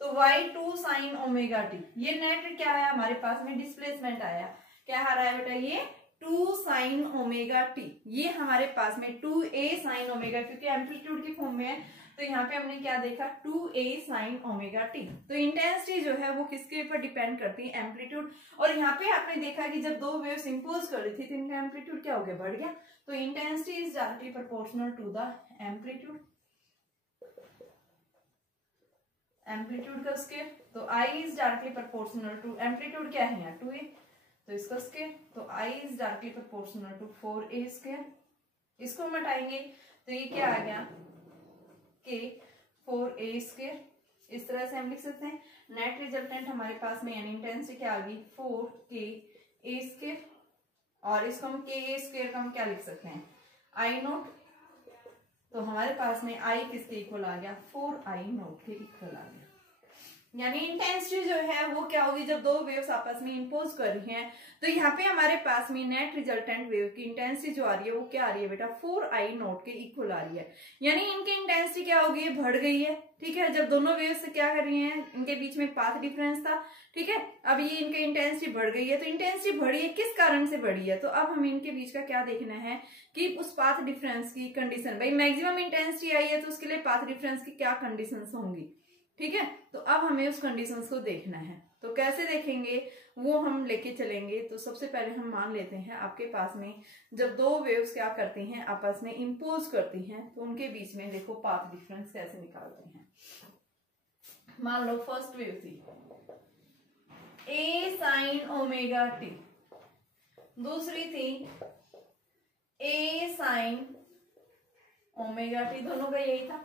तो y2 साइन ओमेगा टी, ये नेट क्या आया हमारे पास में, डिस्प्लेसमेंट आया, क्या आ रहा है बेटा, ये 2 साइन ओमेगा टी, ये हमारे पास में 2a साइन ओमेगा, क्योंकि एम्पलीट्यूड की फॉर्म में है, तो यहाँ पे हमने क्या देखा, 2a साइन ओमेगा टी। तो इंटेंसिटी जो है वो किसके ऊपर डिपेंड करती है, एम्पलीट्यूड। और यहाँ पे आपने देखा कि जब दो वेव्स इंपोज कर रही थी तो इनका एम्पलीट्यूड क्या हो गया, बढ़ गया, तो intensity is directly proportional to the amplitude, amplitude का स्केयर, तो I is directly proportional to amplitude क्या है यहाँ 2a, तो इसका स्केयर, तो I is directly proportional to 4a square, इसको हम हटाएंगे तो ये क्या आ गया के 4a स्केयर, इस तरह से हम लिख सकते हैं। नेट रिजल्टेंट हमारे पास में यानी इंटेंसिटी क्या आ गई 4ka स्केयर, और इसको हम ka स्केयर का हम क्या लिख सकते हैं I नोट, तो हमारे पास में I किसके इक्वल आ गया 4I नोट के इक्वल आ गया। यानी इंटेंसिटी जो है वो क्या होगी, जब दो वेव्स आपस में इंपोज कर रही हैं तो यहाँ पे हमारे पास में नेट रिजल्टेंट वेव की इंटेंसिटी जो आ रही है वो क्या आ रही है बेटा 4I नोट के इक्वल आ रही है, यानी इनकी इंटेंसिटी क्या होगी, बढ़ गई है, ठीक है। जब दोनों वेव्स क्या कर रही हैं, इनके बीच में पाथ डिफरेंस था, ठीक है, अब ये इनकी इंटेंसिटी बढ़ गई है, तो इंटेंसिटी बढ़ी है किस कारण से बढ़ी है, तो अब हमें इनके बीच का क्या देखना है कि उस पाथ डिफरेंस की कंडीशन, भाई मैक्सिमम इंटेंसिटी आई है तो उसके लिए पाथ डिफरेंस की क्या कंडीशंस होंगी, ठीक है। तो अब हमें उस कंडीशंस को देखना है, तो कैसे देखेंगे वो हम लेके चलेंगे। तो सबसे पहले हम मान लेते हैं आपके पास में जब दो वेव्स क्या करती हैं आपस में इंपोज करती हैं तो उनके बीच में देखो पाथ डिफरेंस कैसे निकालते हैं। मान लो फर्स्ट वेव थी a साइन ओमेगा टी, दूसरी थी a साइन ओमेगा टी, दोनों का यही था,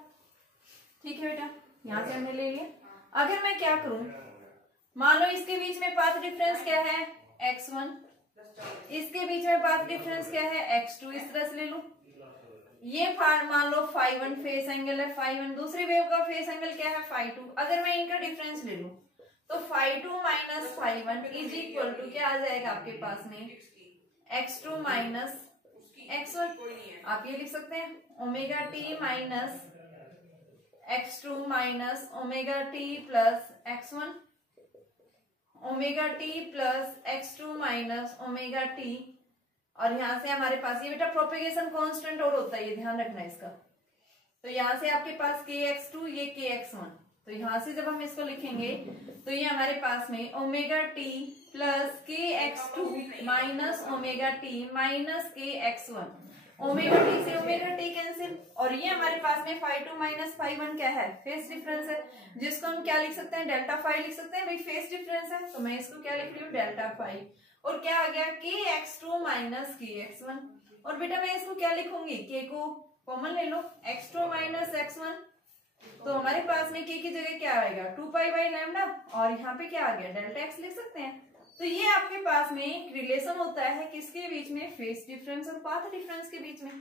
ठीक है बेटा, यहां से हमने ले लिया। अगर मैं क्या करूं, मान लो इसके बीच में पाथ डिफरेंस क्या है x1, इसके बीच में पाथ डिफरेंस क्या है x2, इस तरह से ले लूं। ये मान लो φ1 फेस एंगल है, φ1, दूसरी वेव का फेस एंगल क्या है φ2। अगर मैं इनका डिफरेंस ले लूं तो φ2 माइनस φ1 इज इक्वल टू क्या आ जाएगा आपके पास में x2 माइनस x1, आप ये लिख सकते हैं omega T minus x2 minus omega T plus x1, omega T plus x2 minus omega T, और यहाँ से हमारे पास ये बेटा प्रोपेगेशन कांस्टेंट और होता है, ये ध्यान रखना इसका। तो यहाँ से आपके पास kx2, ये kx1, तो यहाँ से जब हम इसको लिखेंगे तो ये हमारे पास में omega T plus kx2 minus omega T minus kx1, omega T से ओमेगा टी कैंसिल, और ये हमारे पास में फाई 2 माइनस फाई 1 क्या है, फेस डिफरेंस है, जिसको हम क्या लिख सकते हैं, डेल्टा फाई लिख सकते हैं भाई, फेस डिफरेंस है, तो मैं इसको क्या लिख रही हूँ, डेल्टा फाई, और क्या आ गया kx2 माइनस kx1, और बेटा मैं इसको क्या लिखूंगी, k को कॉमन ले लो, x2 माइनस x1, तो हमारे पास में k की जगह क्या आएगा, 2 पाई बाई लैम्डा, और यहाँ पे क्या आ गया, डेल्टा x लिख सकते हैं। तो ये आपके पास में एक रिलेशन होता है किसके बीच में, फेस डिफरेंस और पाथ डिफरेंस के बीच में।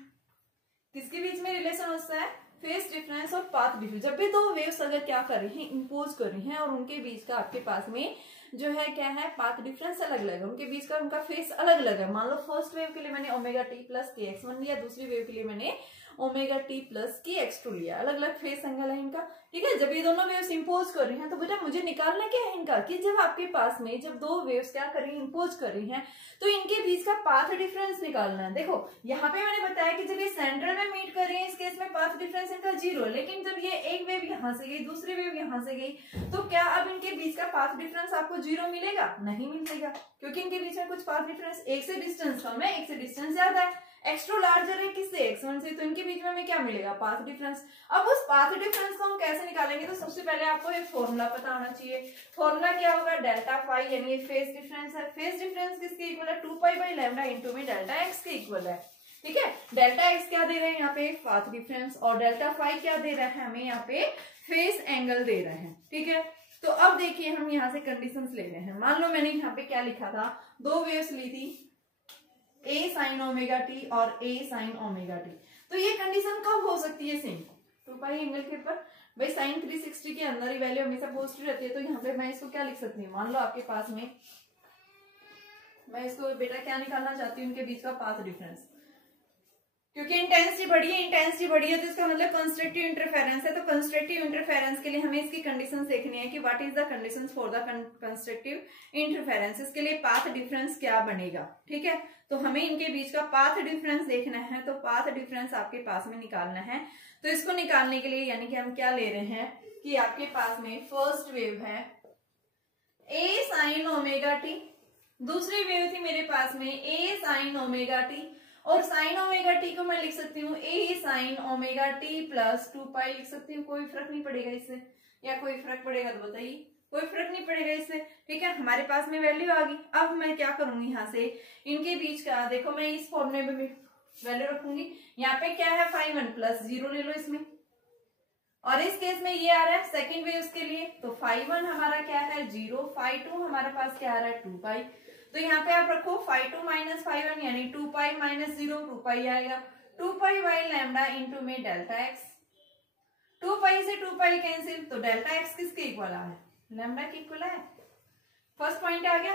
किसके बीच में रिलेशन होता है, फेस डिफरेंस और पाथ डिफरेंस। जब भी दो वेव्स अगर क्या कर रही हैं, इंपोज कर रही हैं, और उनके बीच का आपके पास में जो है क्या है, पाथ डिफरेंस अलग अलग है, उनके बीच का उनका फेस अलग अलग है। मान लो फर्स्ट वेव के लिए मैंने ओमेगा टी प्लस kx1 लिया, दूसरी वेव के लिए मैंने ओमेगा टी प्लस kx2 लिया, अलग अलग फेस एंगल है इनका, ठीक है। जब ये दोनों वेव्स इंपोज कर रही हैं तो बेटा मुझे निकालना क्या है इनका, कि जब आपके पास में जब दो वेव्स क्या कर रही हैं, इंपोज कर रही हैं, तो इनके बीच का पाथ डिफरेंस निकालना है। देखो यहाँ पे मैंने बताया कि जब ये सेंटर में मीट कर रही है, इस केस में पाथ डिफरेंस इनका 0, लेकिन जब ये एक वेव यहाँ से गई, दूसरी वेव यहाँ से गई, तो क्या अब इनके बीच का पाथ डिफरेंस आपको 0 मिलेगा, नहीं मिलेगा, क्योंकि इनके बीच में कुछ पाथ डिफरेंस, एक से डिस्टेंस कम है, एक से डिस्टेंस ज्यादा है, x2 लार्जर है किससे, x1 से, तो इनके बीच में हमें क्या मिलेगा, पाथ डिफरेंस। अब उस पाथ डिफरेंस को हम कैसे निकालेंगे, तो सबसे पहले आपको एक फॉर्मूला पता होना चाहिए। फॉर्मूला क्या होगा, डेल्टा फाई, यानी ये फेस डिफरेंस है, फेस डिफरेंस किसके इक्वल है, 2 पाई बाई लैम्डा इंटू में डेल्टा एक्स के इक्वल है, ठीक है। डेल्टा एक्स क्या दे रहे हैं यहाँ पे, पाथ डिफरेंस, और डेल्टा फाई क्या दे रहा है हमें यहाँ पे, फेस एंगल दे रहे हैं, ठीक है। तो अब देखिए हम यहाँ से कंडीशंस ले रहे हैं। मान लो मैंने यहाँ पे क्या लिखा था, दो वेव्स ली थी, a sin ओमेगा टी और a sin ओमेगा टी, तो ये कंडीशन कब हो सकती है, सेम 2 पाई एंगल के ऊपर, भाई साइन 360 के अंदर ही वैल्यू हमेशा पॉजिटिव रहती है, तो यहाँ पे मैं इसको क्या लिख सकती हूँ, मान लो आपके पास में मैं इसको बेटा क्या निकालना चाहती हूँ, इनके बीच का पाथ डिफरेंस, क्योंकि इंटेंसिटी बढ़ी है तो इसका मतलब कंस्ट्रक्टिव इंटरफेरेंस है, तो कंस्ट्रक्टिव इंटरफेरेंस के लिए हमें इसकी कंडीशंस देखनी है कि what is the conditions for the constructive interference, इसके लिए पाथ डिफरेंस क्या बनेगा, ठीक है। तो हमें इनके बीच का पाथ डिफरेंस देखना है, तो पाथ डिफरेंस आपके पास में निकालना है, तो इसको निकालने के लिए यानी कि हम क्या ले रहे हैं कि आपके पास में फर्स्ट वेव है a sin ओमेगा टी, दूसरी वेव थी मेरे पास में a sin ओमेगा टी, और साइन ओमेगा टी को मैं लिख सकती हूँ a sin omega T plus 2 पाई लिख सकती हूँ, कोई फर्क नहीं पड़ेगा इससे, या कोई फर्क पड़ेगा तो बताइए, कोई फर्क नहीं पड़ेगा इससे, ठीक है। हमारे पास में वैल्यू आ गई। अब मैं क्या करूंगी, यहाँ से इनके बीच का देखो, मैं इस फॉर्मूले में वैल्यू रखूंगी, यहाँ पे क्या है फाई 1 प्लस 0 ले लो इसमें, और इस केस में ये आ रहा है सेकेंड वेव के लिए, तो फाई 1 हमारा क्या है 0, फाई 2 हमारे पास क्या आ रहा है 2 पाई, तो यहाँ पे आप रखो फाई 2 माइनस फाई 1 यानी 2 पाई माइनस 0, 2 पाई आएगा, 2 पाई बाई लैम्डा इंटू में डेल्टा एक्स, 2 पाई से 2 पाई कैंसिल, तो डेल्टा एक्स किसके इक्वल है, लैम्डा के इक्वल है। फर्स्ट पॉइंट आ गया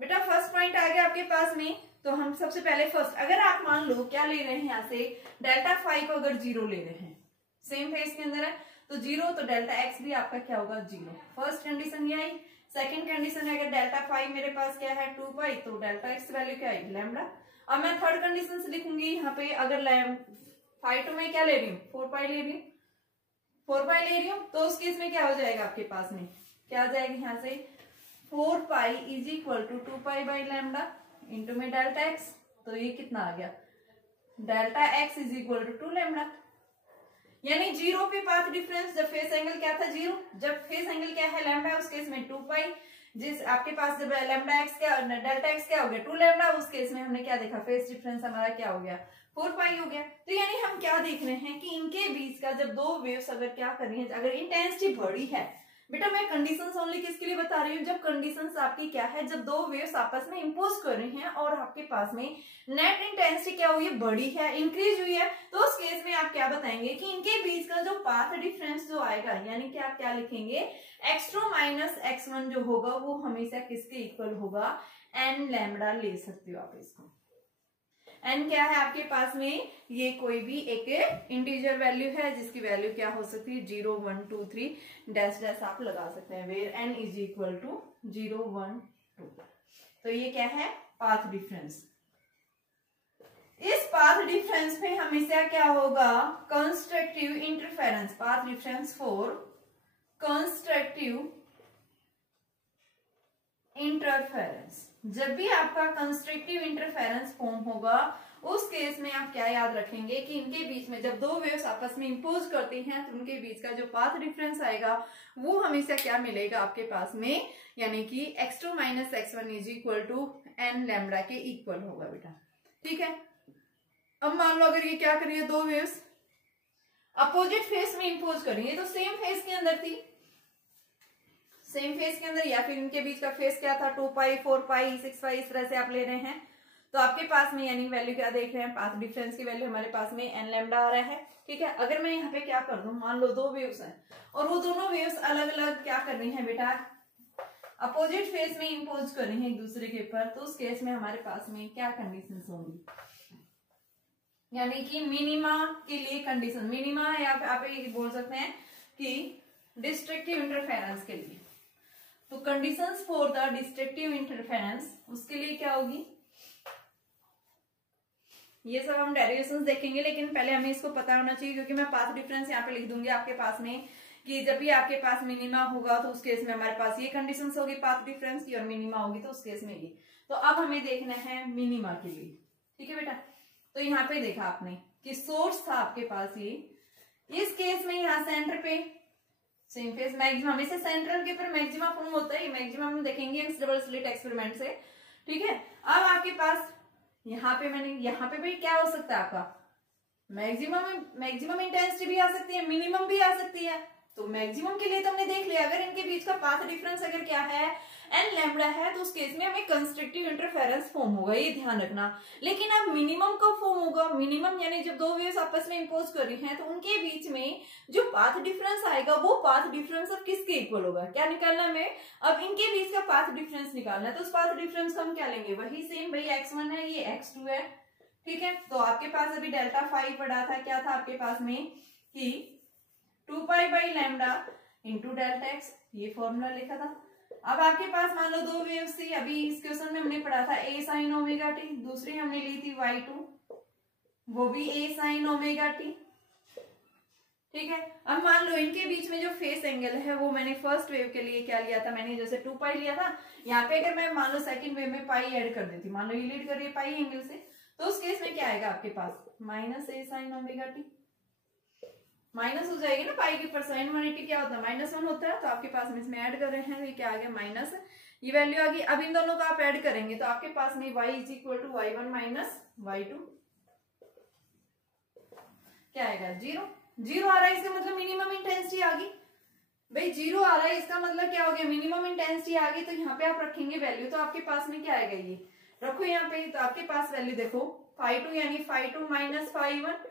बेटा, फर्स्ट पॉइंट आ गया आपके पास में। तो हम सबसे पहले फर्स्ट, अगर आप मान लो क्या ले रहे हैं यहाँ से, डेल्टा फाई को अगर 0 ले रहे हैं, सेम फेस के अंदर है तो 0, तो डेल्टा एक्स भी आपका क्या होगा 0। फर्स्ट कंडीशन ये आई। सेकंड कंडीशन है अगर डेल्टा फाई मेरे पास क्या है 2 पाई, तो डेल्टा एक्स वैल्यू क्या आएगी लैम्डा। अब मैं थर्ड कंडीशन से लिखूंगी यहाँ पे, अगर फाई 2 में क्या ले रही हूँ 4 पाई ले रही हूँ, 4 पाई ले रही हूँ, तो उस केस में क्या हो जाएगा आपके पास में, क्या आ जाएगा यहाँ से 4 pi is equal to 2 pi by lambda into में डेल्टा एक्स, तो ये कितना आ गया delta x is equal to 2 lambda, यानी 0 पे पाथ डिफरेंस, जब फेस एंगल क्या था 0, जब फेस एंगल क्या है लैम्डा, उस केस में 2 पाई, जिस आपके पास जब लैम्डा एक्स क्या डेल्टा एक्स क्या हो गया 2 लैम्डा, उस केस में हमने क्या देखा फेस डिफरेंस हमारा क्या हो गया 4 पाई हो गया। तो यानी हम क्या देख रहे हैं कि इनके बीच का जब दो वेव्स अगर क्या कर रही है, अगर इंटेंसिटी बढ़ी है, बेटा मैं कंडीशंस ओनली किसके लिए बता रही हूँ, जब कंडीशंस आपकी क्या है, जब दो वेव्स आपस में इंपोज कर रही हैं और आपके पास में नेट इंटेंसिटी क्या हुई है बढ़ी है, इंक्रीज हुई है, तो उस केस में आप क्या बताएंगे कि इनके बीच का जो पाथ डिफरेंस जो आएगा, यानी कि आप क्या लिखेंगे x2 माइनस x1 जो होगा वो हमेशा किसके इक्वल होगा, n लैम्डा ले सकते हो आप इसको। एन क्या है आपके पास में, ये कोई भी एक इंटीजर वैल्यू है जिसकी वैल्यू क्या हो सकती है 0 1 2 3 डैश डैश आप लगा सकते हैं, where n is equal to 0 1 2। तो ये क्या है पाथ डिफरेंस। इस पाथ डिफरेंस में हमेशा क्या होगा constructive interference, path difference for constructive interference. जब भी आपका कंस्ट्रक्टिव इंटरफेरेंस फॉर्म होगा उस केस में आप क्या याद रखेंगे कि इनके बीच में जब दो वेव्स आपस में इंपोज करती हैं तो उनके बीच का जो पाथ डिफरेंस आएगा वो हमेशा क्या मिलेगा आपके पास में, यानी कि x2 माइनस x1 is equal to n lambda के इक्वल होगा बेटा। ठीक है, अब मान लो अगर ये क्या करिए दो वेव्स अपोजिट फेस में इंपोज करिए, तो सेम फेस के अंदर थी, सेम फेस के अंदर, या फिर इनके बीच का फेस क्या था 2 पाई 4 पाई 6 पाई, इस तरह से आप ले रहे हैं, तो आपके पास में यानी वैल्यू क्या देख रहे हैं, पाथ डिफरेंस की वैल्यू हमारे पास में एन लैम्डा आ रहा है। ठीक है, अगर मैं यहाँ पे क्या कर दूं, मान लो दो वेव्स हैं और वो दोनों वेव्स अलग अलग क्या कर रही हैं बेटा, अपोजिट फेस में इंपोज कर रही हैं एक दूसरे के ऊपर, तो उस केस में हमारे पास में क्या कंडीशंस होंगी, यानी कि मिनिमा के लिए कंडीशन, मिनिमा या आप ये बोल सकते हैं कि डिस्ट्रक्टिव इंटरफेरेंस के लिए। तो conditions for the destructive interference, उसके लिए क्या होगी, ये सब हम डेरिवेशंस देखेंगे, लेकिन पहले हमें इसको पता होना चाहिए क्योंकि मैं पाथ डिफरेंस यहाँ पे लिख दूंगी आपके पास में कि जब भी आपके पास मिनिमा होगा तो उस केस में हमारे पास ये कंडीशंस होगी पाथ डिफरेंस की, और मिनिमा होगी तो उस केस में ये। तो अब हमें देखना है मिनिमा के लिए। ठीक है बेटा, तो यहाँ पे देखा आपने कि सोर्स था आपके पास ये, इस केस में यहाँ सेंटर पे सेम फेस मैक्सिमम, हमेशा सेंट्रल के ऊपर मैक्सिमम फॉर्म होता है, मैक्सिमम हम देखेंगे इस डबल स्लिट एक्सपेरिमेंट से। ठीक है, अब आपके पास यहाँ पे यहाँ पे भी क्या हो सकता है आपका मैक्सिमम इंटेंसिटी भी आ सकती है, मिनिमम भी आ सकती है। तो मैक्सिमम के लिए तो हमने देख लिया, अगर इनके बीच का पाथ डिफरेंस अगर क्या है एन लैम्डा है तो उस केस में हमें कंस्ट्रक्टिव इंटरफेरेंस फॉर्म होगा, ये ध्यान रखना। लेकिन अब मिनिमम कब फॉर्म होगा, मिनिमम यानी जब दो वेव्स आपस में इंपोज कर रही हैं तो उनके बीच में जो पाथ डिफरेंस आएगा वो पाथ डिफरेंस अब किसके इक्वल होगा, क्या निकालना हमें, अब इनके बीच का पाथ डिफरेंस निकालना है। तो उस पाथ डिफरेंस को हम क्या लेंगे, वही सेम, भाई x1 है ये x2 है। ठीक है, तो आपके पास अभी डेल्टा फाई पढ़ा था, क्या था आपके पास में कि 2 pi by lambda into delta x, ये फॉर्मूला लिखा था। अब आपके पास मान लो दो वेव्स थी, अभी इस क्वेश्चन में हमने पढ़ा था a साइन ओमेगा टी, दूसरी हमने ली थी y2 वो भी a साइन ओमेगा टी। ठीक है, अब मान लो इनके बीच में जो फेस एंगल है वो मैंने फर्स्ट वेव के लिए क्या लिया था, मैंने जैसे 2 पाई लिया था, यहाँ पे अगर मैं मान लो सेकंड वेव में पाई ऐड कर देती, मान लो ये लीड कर रही है पाई एंगल से, तो उस केस में क्या आएगा आपके पास minus a sine omega T, minus हो जाएगी ना, पाई के ऊपर साइन 180 क्या होता है -1 होता है, तो आपके पास में इसमें ऐड कर रहे हैं, तो ये क्या आ गया माइनस, ये वैल्यू आ गई। अब इन दोनों का आप ऐड करेंगे तो आपके पास में y is equal to y1 minus y2 क्या आएगा 0, 0 आ रहा है, इसका मतलब मिनिमम इंटेंसिटी आ गई भाई, 0 आ रहा है इसका मतलब क्या हो गया मिनिमम इंटेंसिटी आ गई। तो यहाँ पे आप रखेंगे वैल्यू, तो आपके पास में क्या आएगा, ये रखो यहाँ पे, तो आपके पास वैल्यू देखो φ2 यानी φ2 minus φ1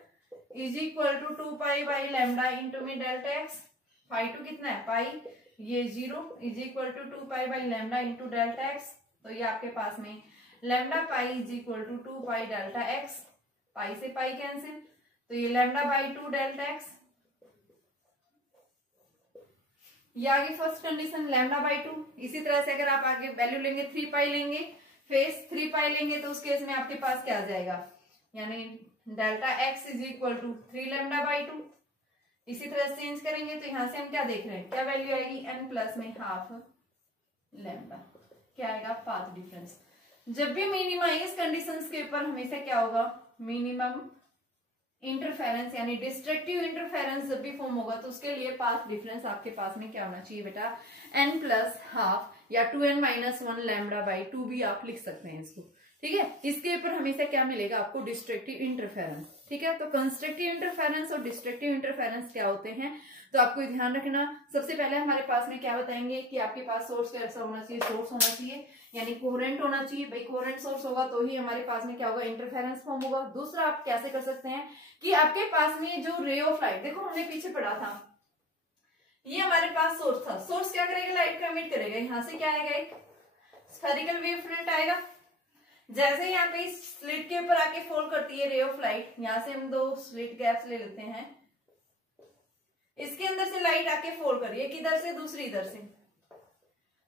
is equal to 2 pi by lambda into में डेल्टा एक्स, φ2 कितना है पाई, ये 0 is equal to 2 pi by lambda into delta x, तो ये आपके पास में lambda pi is equal to 2 pi delta x, pi से पाई कैंसिल, तो ये लैम्डा बाई 2 डेल्टा एक्स, ये आगे फर्स्ट कंडीशन लैम्डा बाई 2। इसी तरह से अगर आप आगे वैल्यू लेंगे 3 पाई लेंगे, फेस 3 पाई लेंगे, तो उस केस में आपके पास क्या आ जाएगा, यानी delta x is equal to 3 lambda by 2। इसी तरह चेंज करेंगे तो यहां से हम क्या देख रहे हैं, क्या वैल्यू आएगी n प्लस में हाफ लैम्डा, क्या आएगा पाथ डिफरेंस। जब भी मिनिमा इस कंडीशंस के ऊपर हमेशा क्या होगा मिनिमम इंटरफेरेंस यानी डिस्ट्रक्टिव इंटरफेरेंस जब भी फॉर्म होगा तो उसके लिए पाथ डिफरेंस आपके पास में क्या होना चाहिए बेटा n प्लस हाफ या 2n माइनस 1 लैम्डा बाई 2 भी आप लिख सकते हैं इसको। ठीक है, इसके ऊपर हमेशा क्या मिलेगा आपको डिस्ट्रक्टिव इंटरफेरेंस। ठीक है, तो कंस्ट्रक्टिव इंटरफेरेंस और डिस्ट्रक्टिव इंटरफेरेंस क्या होते हैं, तो आपको ध्यान रखना। सबसे पहले हमारे पास में क्या बताएंगे कि आपके पास सोर्स कैसा होना चाहिए, सोर्स होना चाहिए यानी कोहेरेंट होना चाहिए, भाई कोहेरेंट सोर्स होगा तो ही हमारे पास में क्या होगा इंटरफेरेंस फॉर्म होगा। दूसरा आप कैसे कर सकते हैं कि आपके पास में जो रे ऑफ लाइट, देखो हमने पीछे पढ़ा था, ये हमारे पास सोर्स था, सोर्स क्या करेगा लाइट का एमिट करेगा, यहाँ से क्या आएगा एक स्फेरिकल वेव फ्रंट आएगा, जैसे यहाँ पे स्लिट के ऊपर आके फॉल करती है रे ऑफ लाइट, यहाँ से हम 2 स्लिट गैप्स ले लेते हैं, इसके अंदर से लाइट आके फॉल कर रही है, किधर से, दूसरी इधर से।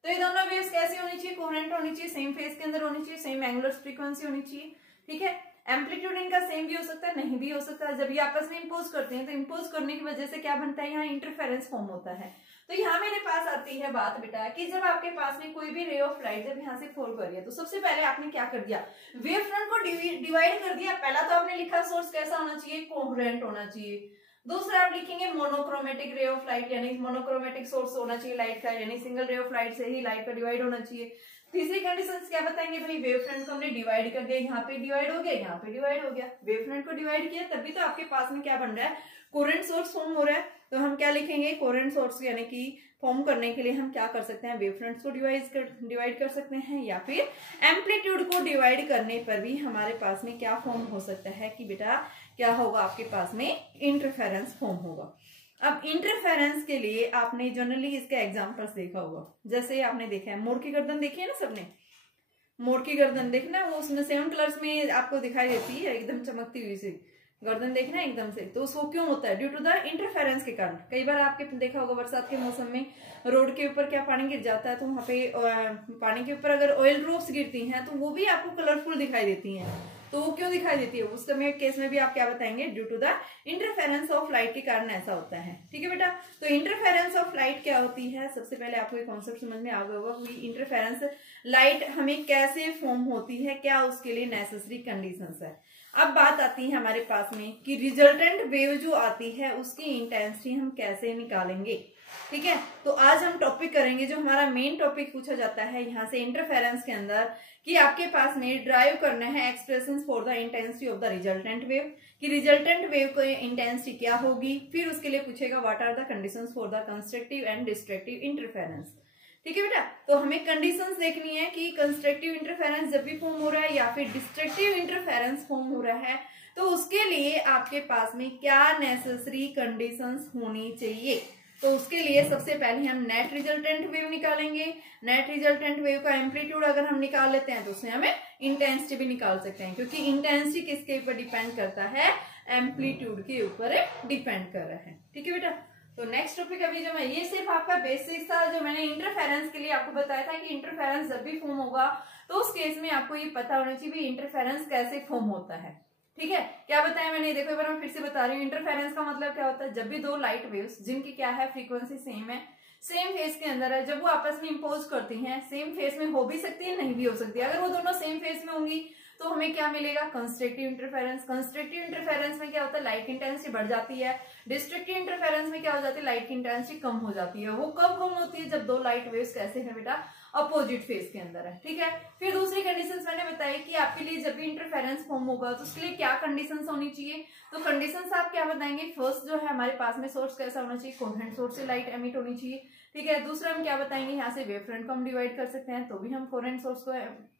तो ये दोनों वेव्स कैसी होनी चाहिए, कोहेरेंट होनी चाहिए, सेम फेज के अंदर होनी चाहिए, सेम एंगुलर फ्रीक्वेंसी होनी चाहिए, ठीक है। एम्पलीट्यूड इनका सेम भी हो सकता है, नहीं भी हो सकता है। जब ये आपस में इंपोज करते हैं तो इंपोज करने की वजह से क्या बनता है, यहाँ इंटरफेरेंस फॉर्म होता है। तो यहाँ मेरे पास आती है बात बेटा कि जब आपके पास में कोई भी रे ऑफ लाइट जब यहाँ से फॉल कर रही है तो सबसे पहले आपने क्या कर दिया, वेव फ्रंट को डिवाइड कर दिया। पहला तो आपने लिखा सोर्स कैसा होना चाहिए, कोहेरेंट होना चाहिए। दूसरा आप लिखेंगे मोनोक्रोमेटिक रे ऑफ लाइट, यानी मोनोक्रोमेटिक सोर्स होना चाहिए लाइट का, यानी सिंगल रे ऑफ लाइट से ही लाइट का डिवाइड होना चाहिए। तीसरी कंडीशन क्या बताएंगे भाई, वेव फ्रंट को हमने डिवाइड कर दिया, यहाँ पे डिवाइड हो गया, यहाँ पे डिवाइड हो गया। वेव फ्रंट को डिवाइड किया तभी तो आपके पास में क्या बन रहा है, कोहेरेंट सोर्स फॉर्म हो रहा है। तो हम क्या लिखेंगे, कोहेरेंट सोर्स यानी कि फॉर्म करने के लिए हम क्या कर सकते हैं, वेव फ्रंट्स को डिवाइड कर सकते हैं, या फिर एम्पलीट्यूड को डिवाइड करने पर भी हमारे पास में क्या फॉर्म हो सकता है कि बेटा क्या होगा, आपके पास में इंटरफेरेंस फॉर्म होगा। अब इंटरफेरेंस के लिए आपने जनरली इसका एग्जांपल्स देखा होगा, जैसे आपने देखा है मोर की गर्दन देखी है ना सबने, मोर की गर्दन देखना, वो उसमें 7 कलर्स में आपको दिखाई देती है, एकदम चमकती हुई सी गर्दन देखना एकदम से। तो उसको क्यों होता है, ड्यू टू द इंटरफेरेंस के कारण। कई बार आपके देखा होगा बरसात के मौसम में रोड के ऊपर क्या पानी गिर जाता है, तो वहां पे पानी के ऊपर अगर ऑयल ड्रॉप्स गिरती हैं तो वो भी आपको कलरफुल दिखाई देती हैं। तो वो क्यों दिखाई देती है, उस समय केस में भी आप क्या बताएंगे, due to the interference of light के कारण ऐसा होता है, ठीक है बेटा। तो इंटरफेरेंस ऑफ लाइट क्या होती है, सबसे पहले आपको ये कॉन्सेप्ट समझ में आ गया होगा कि इंटरफेरेंस लाइट हमें कैसे फॉर्म होती है, क्या उसके लिए नेसेसरी कंडीशंस है। अब बात आती है हमारे पास में कि रिजल्टेंट वेव जो आती है उसकी इंटेंसिटी हम कैसे निकालेंगे, ठीक है। तो आज हम टॉपिक करेंगे, जो हमारा मेन टॉपिक पूछा जाता है यहाँ से इंटरफेरेंस के अंदर, कि आपके पास में ड्राइव करना है expressions for the intensity of the resultant wave, कि रिजल्टेंट वेव को इंटेंसिटी क्या होगी। फिर उसके लिए पूछेगा what are the conditions for the constructive and destructive interference, ठीक है बेटा। तो हमें कंडीशंस देखनी है कि कंस्ट्रक्टिव इंटरफेरेंस जब भी फॉर्म हो रहा है या फिर डिस्ट्रक्टिव इंटरफेरेंस फॉर्म हो रहा है, तो उसके लिए आपके पास में क्या नेसेसरी कंडीशंस होनी चाहिए। तो उसके लिए सबसे पहले हम नेट रिजल्टेंट वेव निकालेंगे। नेट रिजल्टेंट वेव का एम्पलीट्यूड अगर हम निकाल लेते हैं तो उसमें हमें इंटेंसिटी भी निकाल सकते हैं, क्योंकि इंटेंसिटी किसके ऊपर डिपेंड करता है, एम्पलीट्यूड के ऊपर डिपेंड कर रहा है, ठीक है बेटा। तो नेक्स्ट टॉपिक अभी जो मैं, ये सिर्फ आपका बेसिक्स था जो मैंने इंटरफेरेंस के लिए आपको बताया था कि इंटरफेरेंस जब भी फॉर्म होगा तो उस केस में आपको ये पता होना चाहिए इंटरफेरेंस कैसे फॉर्म होता है, ठीक है। क्या बताया मैंने, देखो एक बार मैं फिर से बता रही हूँ। इंटरफेरेंस का मतलब क्या होता है, जब भी 2 लाइट वेव्स जिनकी क्या है फ्रीक्वेंसी सेम है, सेम फेज के अंदर है, जब वो आपस में इंपोज करती हैं, सेम फेज में हो भी सकती है नहीं भी हो सकती है। अगर वो दोनों सेम फेज में होंगी तो हमें क्या मिलेगा, कंस्ट्रक्टिव इंटरफेरेंस। कंस्ट्रक्टिव इंटरफेरेंस में क्या होता है, लाइट की इंटेंसिटी बढ़ जाती है। डिस्ट्रक्टिव इंटरफेरेंस में क्या हो जाती है, लाइट की इंटेंसिटी कम हो जाती है। वो कब कम होती है, जब 2 लाइट वेव्स कैसे हैं बेटा, अपोजिट फेज के अंदर है, ठीक है। फिर दूसरी कंडीशंस मैंने बताई कि आपके लिए जब भी इंटरफेरेंस फॉर्म होगा तो उसके लिए क्या कंडीशंस होनी चाहिए। तो कंडीशंस आप क्या बताएंगे, फर्स्ट जो है हमारे पास में सोर्स कैसा होना चाहिए, कोहेरेंट सोर्स से लाइट एमिट होनी चाहिए, ठीक है। दूसरा हम क्या बताएंगे, यहाँ से वेव फ्रंट को हम डिवाइड कर सकते हैं तो भी हम कोहेरेंट सोर्स को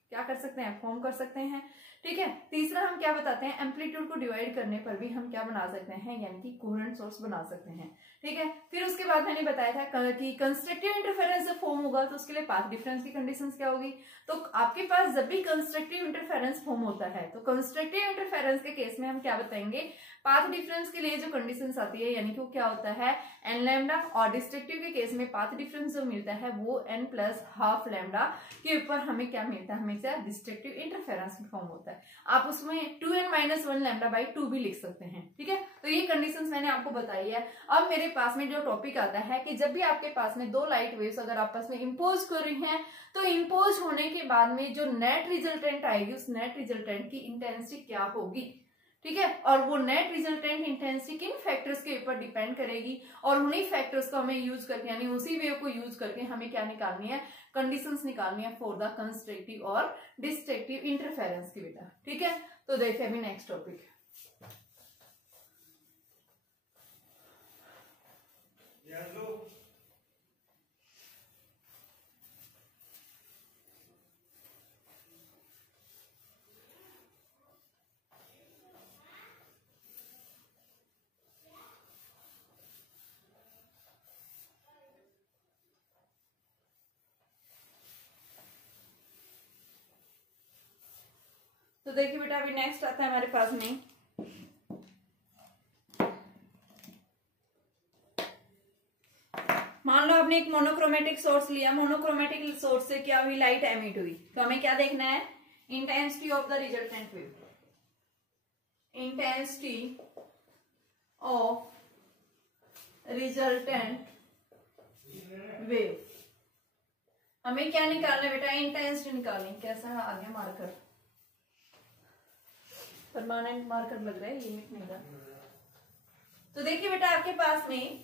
क्या कर सकते हैं, फॉर्म कर सकते हैं, ठीक है। तीसरा हम क्या बताते हैं, एम्पलीट्यूड को डिवाइड करने पर भी हम क्या बना सकते हैं, यानी कि कोहेरेंट सोर्स बना सकते हैं, ठीक है। फिर उसके बाद मैंने बताया था कि कंस्ट्रक्टिव इंटरफेरेंस जब फॉर्म होगा तो उसके लिए पाथ डिफरेंस की कंडीशंस क्या होगी। तो आपके पास जब भी कंस्ट्रक्टिव इंटरफेरेंस फॉर्म होता है तो कंस्ट्रक्टिव इंटरफेरेंस के केस में हम क्या बताएंगे, पाथ डिफरेंस के लिए जो कंडीशंस आती है, यानी कि वो क्या होता है एन लैम्डा, और डिस्ट्रक्टिव के केस में पाथ डिफरेंस जो मिलता है वो n प्लस हाफ लैम्डा के ऊपर हमें क्या मिलता है, हमेशा डिस्ट्रक्टिव इंटरफेरेंस फॉर्म होता है। आप उसमें 2n माइनस 1 लैम्डा बाई 2 भी लिख सकते हैं, ठीक है। तो ये कंडीशंस मैंने आपको बताई है। अब मेरे पास में जो टॉपिक आता है कि जब भी आपके पास में 2 लाइट वेव्स अगर आपस में इंपोज कर रही हैं तो इंपोज होने के बाद में जो नेट रिजल्टेंट आएगी उस नेट रिजल्टेंट की इंटेंसिटी क्या होगी, ठीक है। और वो नेट रिजल्टेंट इंटेंसिटी किन फैक्टर्स के ऊपर डिपेंड करेगी, और उन्हीं फैक्टर्स को हमें यूज करके, यानी उसी वेव को यूज करके हमें क्या निकालनी है, कंडीशंस निकालनी है फॉर द कंस्ट्रक्टिव और डिस्ट्रक्टिव इंटरफेरेंस की बेटा, ठीक है। तो देखिए अभी नेक्स्ट टॉपिक, तो देखिए बेटा अभी नेक्स्ट आता है हमारे पास में मान लो आपने एक मोनोक्रोमेटिक सोर्स लिया, मोनोक्रोमेटिक सोर्स से क्या हुई, लाइट एमिट हुई, तो हमें क्या देखना है, intensity of the resultant wave, intensity of resultant wave. हमें क्या निकालना है बेटा, इंटेंसिटी निकालनी। कैसा आ गया मार्कर, परमानेंट मार्कर लग रहा है, ये मिट नहीं रहा। तो देखिए बेटा आपके पास में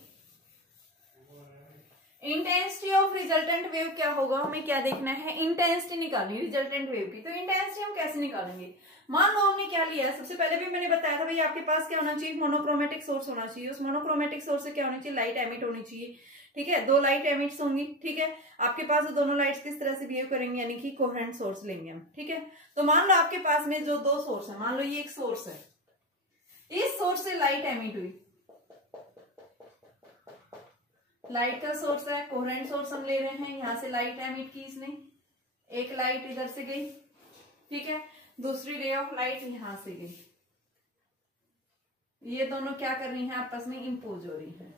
इंटेंसिटी ऑफ रिजल्टेंट वेव क्या होगा, हमें क्या देखना है, इंटेंसिटी निकालनी रिजल्टेंट वेव की। तो इंटेंसिटी हम कैसे निकालेंगे, मान लो हमने क्या लिया है, सबसे पहले भी मैंने बताया था भाई आपके पास क्या होना चाहिए, मोनोक्रोमेटिक सोर्स होना चाहिए। उस मोनोक्रोमेटिक सोर्स से क्या होनी चाहिए, लाइट एमिट होनी चाहिए। ठीक है, दो लाइट एमिट्स होंगी। ठीक है, आपके पास दोनों लाइट्स किस तरह से बिहेव करेंगे, यानी कि कोहेरेंट सोर्स लेंगे हम। ठीक है, तो मान लो आपके पास में जो दो सोर्स है, मान लो ये एक सोर्स है, इस सोर्स से लाइट एमिट हुई, लाइट का सोर्स है, कोहेरेंट सोर्स हम ले रहे हैं, यहां से लाइट एमिट की इसने, एक लाइट इधर से गई। ठीक है, दूसरी रे ऑफ लाइट यहां से गई, ये दोनों क्या कर रही हैं, आपस में इंपोज हो रही हैं।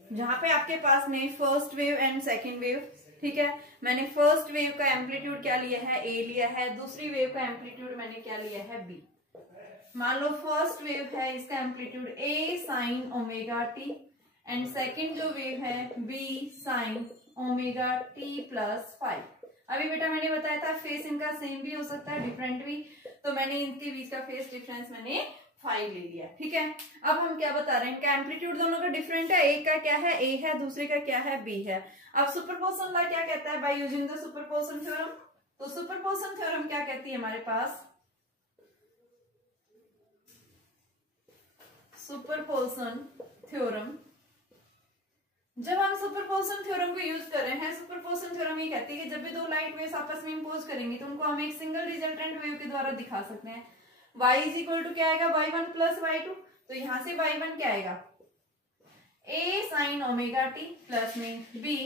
जहां पे आपके पास में first wave and second wave, ठीक है, मैंने फर्स्ट वेव का एम्पलीट्यूड क्या लिया है, ए लिया है, दूसरी वेव का एम्पलीट्यूड मैंने क्या लिया है, बी। मान लो फर्स्ट वेव है, इसका amplitude A sine omega t, and second जो वेव है B sine omega T plus 5। अभी बेटा मैंने बताया था फेस इनका सेम भी हो सकता है, डिफरेंट भी, तो मैंने इनके बीच का फेस डिफरेंस मैंने 5 ले लिया। ठीक है, अब हम क्या बता रहे हैं, इनका एम्पलीट्यूड दोनों का डिफरेंट है, एक का क्या है, ए है, दूसरे का क्या है, बी है। अब सुपरपोजिशन लॉ क्या कहता है, by using the superposition theorem. तो सुपरपोजिशन थ्योरम क्या कहती है हमारे पास, सुपरपोजिशन थ्योरम, जब हम सुपरपोजिशन थ्योरम को यूज कर रहे हैं, सुपरपोजिशन थ्योरम ये कहती है कि जब भी दो लाइट वेव्स आपस में इंपोज करेंगे तो उनको हम एक सिंगल रिजल्टेंट वेव के द्वारा दिखा सकते हैं। y इज इक्वल टू क्या आएगा, y1 प्लस y2, तो यहां से y1 क्या आएगा, a sine omega T plus में b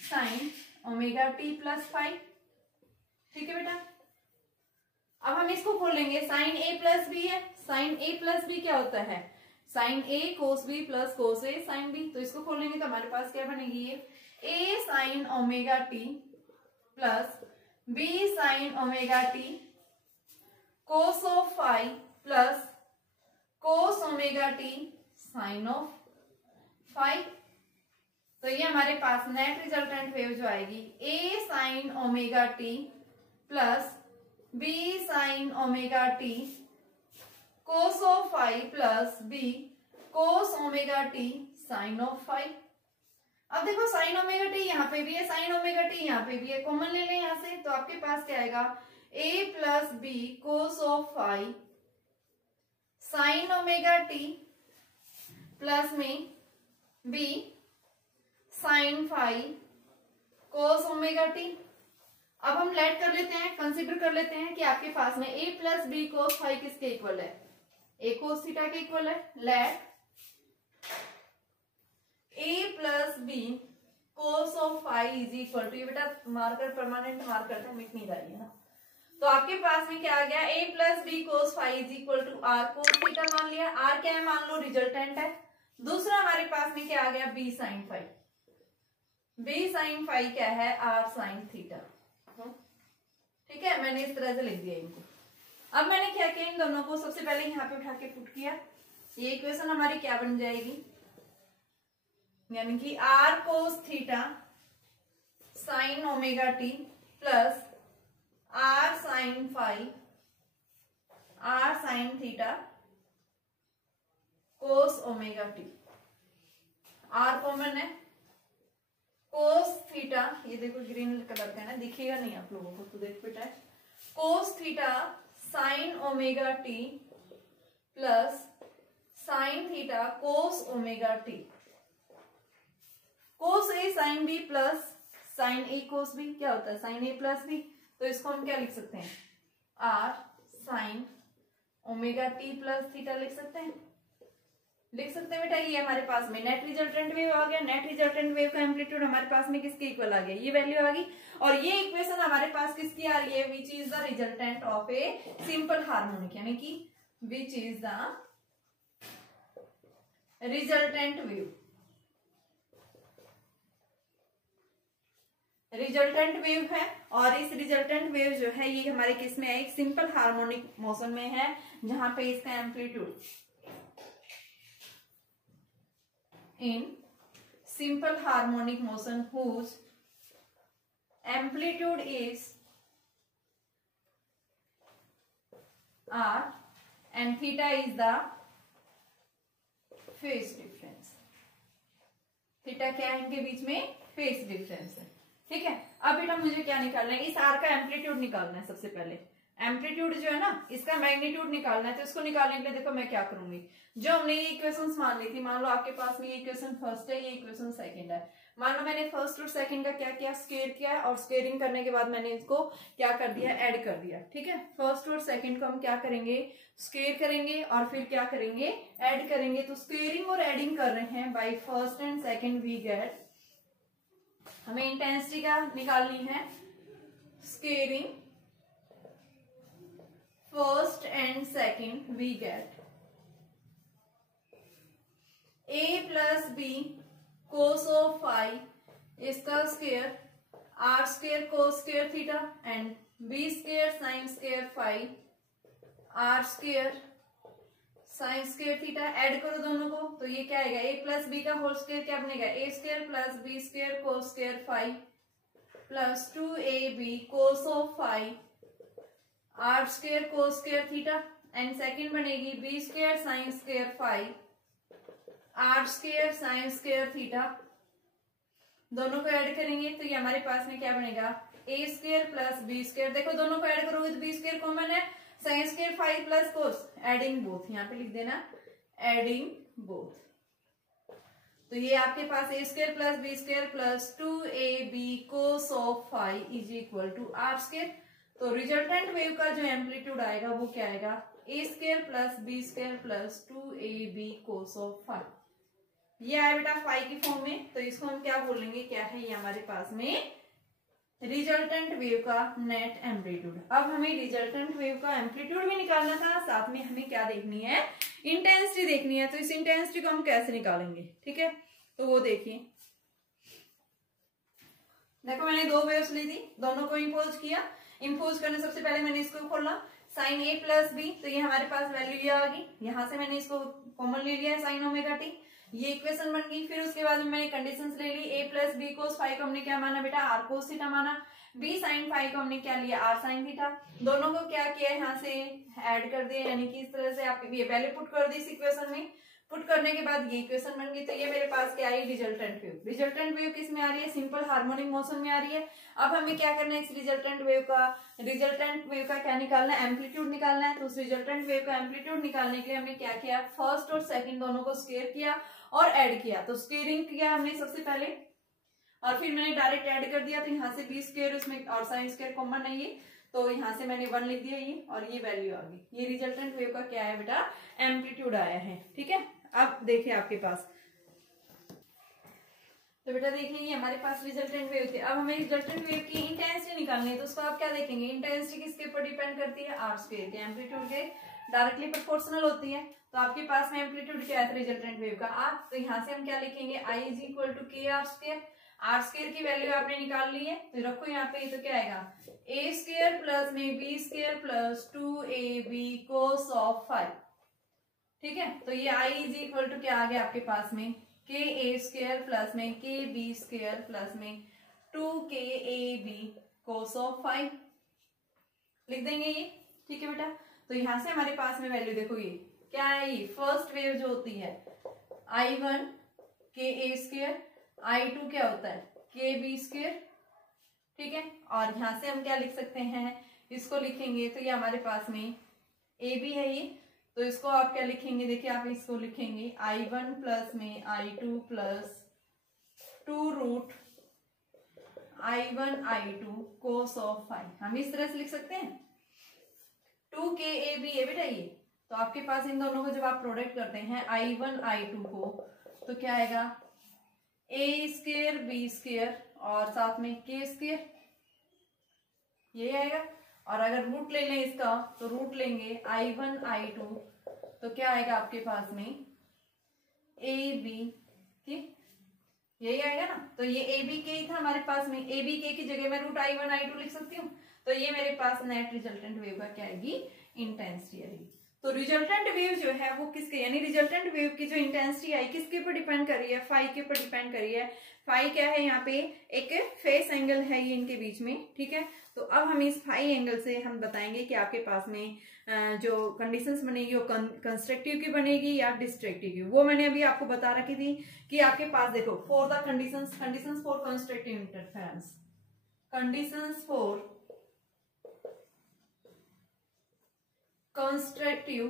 sine omega T plus 5। ठीक है बेटा, अब हम इसको खोल लेंगे, साइन a प्लस b है, साइन a प्लस b क्या होता है, sine a cos b plus cos a sine b। तो इसको खोलेंगे तो हमारे पास क्या बनेगी, ये a sine omega T plus b sine omega T cos of phi plus cos omega t sine of phi. तो ये हमारे पास नेट रिजल्टेंट वेव जो आएगी, a sine omega T plus b sine omega T cos of phi plus b cos omega t sine of phi. अब देखो sign omega T यहाँ पे भी है, साइन ओमेगा टी यहाँ पे भी है, कॉमन ले लें यहाँ से, तो आपके पास क्या आएगा, a plus B cos of phi sine omega T plus में b sine phi cos omega t. अब हम लेट कर लेते हैं, कंसीडर कर लेते हैं कि आपके पास में a plus B cos phi किसके इक्वल है, a कोस थीटा के इक्वल है। Let a plus B cos of phi is equal to, ये बेटा मार्कर परमानेंट मार्कर था, मिट नहीं रही है ना, तो आपके पास में क्या आ गया, a plus B cos phi is equal to R cos theta मान लिया, आर क्या है मान लो रिजल्टेंट है। दूसरा हमारे पास में क्या आ गया, b sine phi, b sine phi क्या है, आर साइन थीटा। ठीक है, मैंने इस तरह से लिख दिया इनको। अब मैंने क्या किया, इन दोनों को सबसे पहले यहाँ पे उठा के पुट किया, ये इक्वेशन हमारी क्या बन जाएगी, यानी कि R cos theta sine omega T plus R sine phi R sine theta cos omega t. R common है, कोस थीटा, ये देखो ग्रीन कलर का है ना, दिखेगा नहीं आप लोगों को, तो देखो बेटा cos theta sine omega T plus sine theta cos omega T, cos A sine B plus sine A cos B क्या होता है, साइन ए प्लस बी। तो इसको हम क्या लिख सकते हैं, R sine omega T plus theta लिख सकते हैं। लिख सकते हैं बेटा, ये हमारे पास में नेट रिजल्टेंट वेव आ गया। नेट रिजल्टेंट वेव का एम्पलीट्यूड हमारे पास में किसके इक्वल आ गया, ये वैल्यू आ गई। और ये इक्वेशन हमारे पास किसकी आ रही है, which is the resultant of a simple harmonic, यानी कि which is the resultant wave. Resultant wave है, और इस रिजल्टेंट वेव जो है ये हमारे किस में है, एक सिंपल हार्मोनिक मोशन में है, जहां पे इसका amplitude in simple harmonic motion whose amplitude is r and theta is the phase difference। Theta क्या है इनके बीच में, फेज डिफरेंस है। ठीक है, अब बेटा मुझे क्या निकालना है, इस आर का एम्पलीट्यूड निकालना है। सबसे पहले एम्पलीट्यूड जो है ना, इसका मैग्नीट्यूड निकालना है। तो इसको निकालने के लिए देखो मैं क्या करूंगी, जो हमने ये इक्वेशंस मान ली थी, मान लो आपके पास में ये इक्वेशन फर्स्ट है, ये इक्वेशन सेकंड है। मान लो मैंने फर्स्ट और सेकंड का क्या किया, स्क्वायर किया, और स्क्वायरिंग करने के बाद मैंने इसको क्या कर दिया, ऐड कर दिया। ठीक है, फर्स्ट और सेकंड को हम क्या करेंगे, स्क्वायर करेंगे, और फिर क्या करेंगे, ऐड करेंगे। तो स्क्वायरिंग और एडिंग कर रहे हैं by first and second we get, हमें इंटेंसिटी क्या निकालनी है, squaring first and second we get a plus B cos of phi इसका square, R square cos square theta, and B square sine square phi, R square sine square theta. Add करो दोनों को, तो ये क्या आएगा, a प्लस बी का whole square क्या बनेगा, a square plus B square cos square phi plus 2ab cos of phi, R square cos square theta, and second बनेगी B square sine square phi, R square sine square theta. दोनों को add करेंगे तो ये हमारे पास में क्या बनेगा, A square plus B square. देखो दोनों को ऐड करोगे तो बी स्क्वायर कॉमन है, sine square five plus cos, adding both, यहाँ पे लिख देना एडिंग बोथ। तो ये आपके पास A square plus B square plus 2ab cos of five is equal to R square. तो रिजल्टेंट वेव का जो एम्पलीट्यूड आएगा वो क्या आएगा, A square plus B square plus 2ab cos of five. ये आया बेटा फाइव की फॉर्म में। तो इसको हम क्या बोलेंगे, क्या है ये हमारे पास में रिजल्टेंट वेव का नेट एम्पलीट्यूड। अब हमें रिजल्टेंट वेव का एम्पलीट्यूड भी निकालना था, साथ में हमें क्या देखनी है, इंटेंसिटी देखनी है। तो इस इंटेंसिटी को हम कैसे निकालेंगे, ठीक है, तो वो देखिए। देखो मैंने दो वेव्स ली थी, दोनों को इंपोज किया। इंपोज करने सबसे पहले मैंने इसको खोला, साइन ए प्लस बी, तो ये हमारे पास वैल्यू ये आ गई। यहां से मैंने इसको कॉमन ले लिया है, साइन ओमेगा टी, ये इक्वेशन बन गई। फिर उसके बाद में मैंने कंडीशंस ले ली, a plus B cos five को हमने क्या माना बेटा, आर कोस थीटा माना, b साइन फाइव को हमने क्या लिया, आर साइन थीटा। दोनों को क्या किया, यहाँ से ऐड कर दिया, यानी कि इस तरह से आप ये वैल्यू पुट कर दी इस इक्वेशन में। पुट करने के बाद ये इक्वेशन बन गई। तो ये मेरे पास क्या आई, रिजल्टेंट वेव। रिजल्टेंट वेव किस में आ रही है, सिंपल हार्मोनिक मोशन में आ रही है। अब हमें क्या करना है, इस रिजल्टेंट वेव का क्या निकालना है, एम्पलीट्यूड निकालना है। तो उस रिजल्टेंट वेव का एम्पलीट्यूड निकालने के लिए हमने क्या किया, फर्स्ट और सेकंड दोनों को स्क्वायर किया और ऐड किया। तो स्क्वेयरिंग किया हमने सबसे पहले, और फिर मैंने डायरेक्ट ऐड कर दिया। तो यहाँ से बी स्क्वायर उसमें और साइन स्क्वायर कॉमन नहीं है, तो यहाँ से मैंने 1 लिख दिया ये, और ये वैल्यू आ गई। ये रिजल्टेंट वेव का क्या है बेटा, एम्पलीट्यूड आया है। ठीक है, अब देखिए आपके पास, तो बेटा देखिए ये हमारे पास रिजल्टेंट वेव थी। अब हमें रिजल्टेंट वेव की इंटेंसिटी निकालनी है। तो उसको आप क्या देखेंगे, इंटेंसिटी किसके ऊपर डिपेंड करती है, आर स्क्वायर के, एम्पलीट्यूड के डायरेक्टली प्रोपोर्शनल होती है। तो आपके पास में एम्पलीट्यूड क्या है रिजल्टेंट वेव का, आर। तो यहाँ से हम क्या लिखेंगे, आई इज इक्वल टू के आर स्क्वायर। आर स्क्वायर की वैल्यू आपने निकाल ली है, तो रखो यहाँ पे। तो क्या आएगा, ए स्क्वायर प्लस में B square plus 2ab cos of five. ठीक है, तो ये आई इज इक्वल टू क्या आ गया आपके पास में, के ए स्क्वायर प्लस में के बी स्क्वायर प्लस में 2kab कोस ऑफ फाइव लिख देंगे ये। ठीक है बेटा, तो यहां से हमारे पास में वैल्यू देखो, ये क्या है, ये फर्स्ट वेव जो होती है I1 के ए स्क्वायर, I2 क्या होता है के बी स्क्वायर। ठीक है, और यहां से हम क्या लिख सकते हैं, इसको लिखेंगे तो ये हमारे पास में ए बी है ये। तो इसको आप क्या लिखेंगे, देखिए आप इसको लिखेंगे I1 प्लस में I2 plus 2 root I1 I2 cos of five. हम इस तरह से लिख सकते हैं, 2kab है बेटा ये। तो आपके पास इन दोनों को जब आप प्रोडक्ट करते हैं I1 I2 को, तो क्या आएगा a स्क्वायर b स्क्वायर और साथ में k स्क्वायर, ये आएगा। और अगर रूट ले लें इसका तो रूट लेंगे I1 I2, तो क्या आएगा आपके पास में a b, ठीक यही आएगा ना। तो ये a b k ही था हमारे पास में, a b k की जगह मैं रूट I1 I2 लिख सकती हूँ। तो ये मेरे पास नेट रिजल्टेंट वेव का क्या आएगी, इंटेंसिटी आएगी। तो रिजल्टेंट वेव जो है वो किसके, यानी रिजल्टेंट वेव की जो इंटेंसिटी आई किसके ऊपर डिपेंड कर रही है, फाई के ऊपर डिपेंड कर रही है। फाई क्या है, यहाँ पे एक फेस एंगल है ये इनके बीच में, ठीक है। तो अब हम इस फाई एंगल से हम बताएंगे कि आपके पास में जो कंडीशंस बनेगी वो कंस्ट्रक्टिव की बनेगी या डिस्ट्रक्टिव की। वो मैंने अभी आपको बता रखी थी कि आपके पास देखो for the conditions for constructive interference, conditions for constructive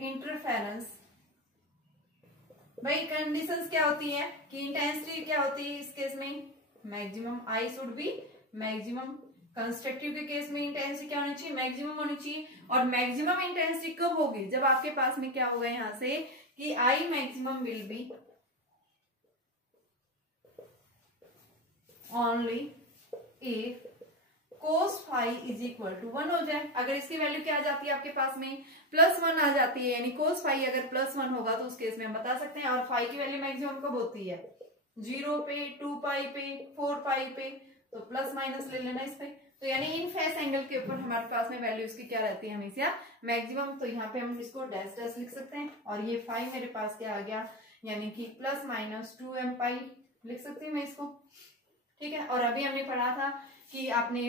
interference. भाई कंडीशंस क्या होती है कि इंटेंसिटी क्या होती है इस केस में, maximum I should be maximum. Constructive के केस में इंटेंसिटी क्या होनी चाहिए, मैक्सिमम होनी चाहिए। और मैक्सिमम इंटेंसिटी कब होगी, जब आपके पास में क्या होगा यहां से कि I maximum will be only if cos phi is equal to 1 हो जाए। अगर इसकी वैल्यू क्या आ जाती है आपके पास में +1 आ जाती है, यानी cos फाई अगर +1 होगा तो उस केस में हम बता सकते हैं। और फाई की वैल्यू मैक्सिमम कब होती है, 0 पे, 2 पाई पे, 4 पाई पे, तो प्लस माइनस ले लेना इस पे। तो यानी इन फेस एंगल के ऊपर हमारे पास में वैल्यू इसकी क्या रहती है हमेशा मैक्सिमम। तो यहाँ पे हम इसको डैश डैश लिख सकते हैं। और ये फाई मेरे पास क्या आ गया, यानी कि ±2m पाई लिख सकती हूँ मैं इसको, ठीक है। और अभी हमने पढ़ा था कि आपने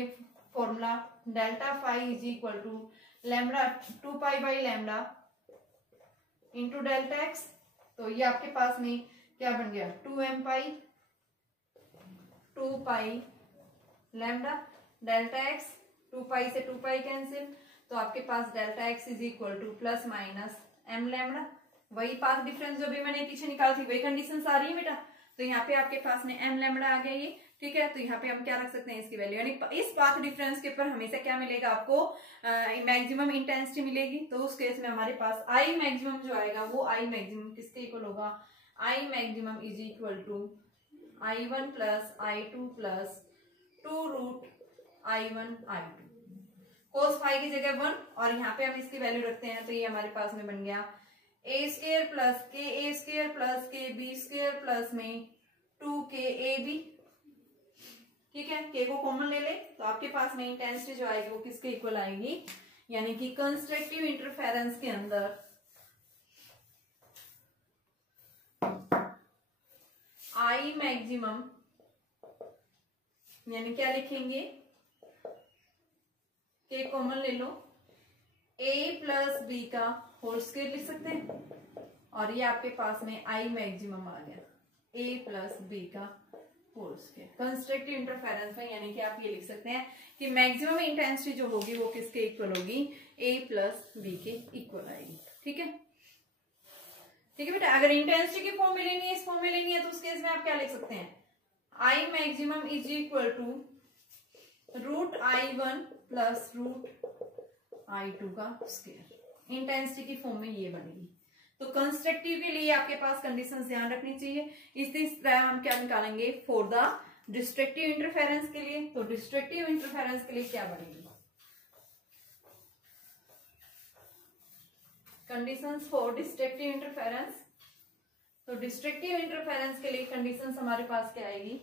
formula delta phi is equal to lambda 2 pi by lambda into delta x. तो ये आपके पास में क्या बन गया 2m pi 2 pi lambda delta x, 2 pi से 2 पाई कैंसिल, तो आपके पास delta x is equal to ±m lambda. वही पाथ डिफरेंस जो भी मैंने पीछे निकाली थी वही कंडीशन आ रही है बेटा। तो यहाँ पे आपके पास में m लैम्डा आ गया ये, ठीक है। तो यहाँ पे हम क्या रख सकते हैं इसकी वैल्यू, यानी इस पाथ डिफरेंस के ऊपर हमेशा क्या मिलेगा आपको, मैक्सिमम इंटेंसिटी मिलेगी। तो उस केस में हमारे पास आई मैक्सिमम जो आएगा वो आई मैक्सिमम किसके इक्वल होगा, I maximum is equal to I1 plus I2 plus 2 root I1 I2। Cos phi की जगह 1 और यहाँ पे हम इसकी वैल्यू रखते हैं, तो ये हमारे पास में बन गया a स्क्वायर प्लस के ए स्क्वायर प्लस के बी स्क्वायर प्लस में 2k AB, ठीक है। k को कॉमन ले ले तो आपके पास में इंटेंसिटी जो आएगी वो किसके इक्वल आएगी, यानी कि कंस्ट्रक्टिव इंटरफेरेंस के अंदर आई मैक्सिमम, यानी क्या लिखेंगे k कॉमन ले लो, a प्लस बी का होल स्क्वायर लिख सकते हैं। और ये आपके पास में आई मैक्सिमम आ गया a प्लस बी का होल स्क्वायर कंस्ट्रक्टिव इंटरफेरेंस में। यानी कि आप ये लिख सकते हैं कि मैक्सिमम इंटेंसिटी जो होगी वो किसके इक्वल होगी, a प्लस बी के इक्वल आएगी, ठीक है। ठीक है बेटा, अगर इंटेंसिटी की फॉर्म में लेनी है, इस फॉर्म में लेनी है, तो उस केस में आप क्या लिख सकते हैं, I maximum is equal to root I1 plus root I2 का स्क्वायर। इंटेंसिटी की फॉर्म में ये बनेगी। तो कंस्ट्रक्टिव के लिए आपके पास कंडीशंस ध्यान रखनी चाहिए। इस तरह हम क्या निकालेंगे फॉर द डिस्ट्रक्टिव इंटरफेरेंस के लिए। तो डिस्ट्रक्टिव इंटरफेरेंस के लिए क्या बनेगी, कंडीशंस फॉर डिस्ट्रक्टिव इंटरफेरेंस। तो डिस्ट्रक्टिव इंटरफेरेंस के लिए कंडीशंस हमारे पास क्या आएगी,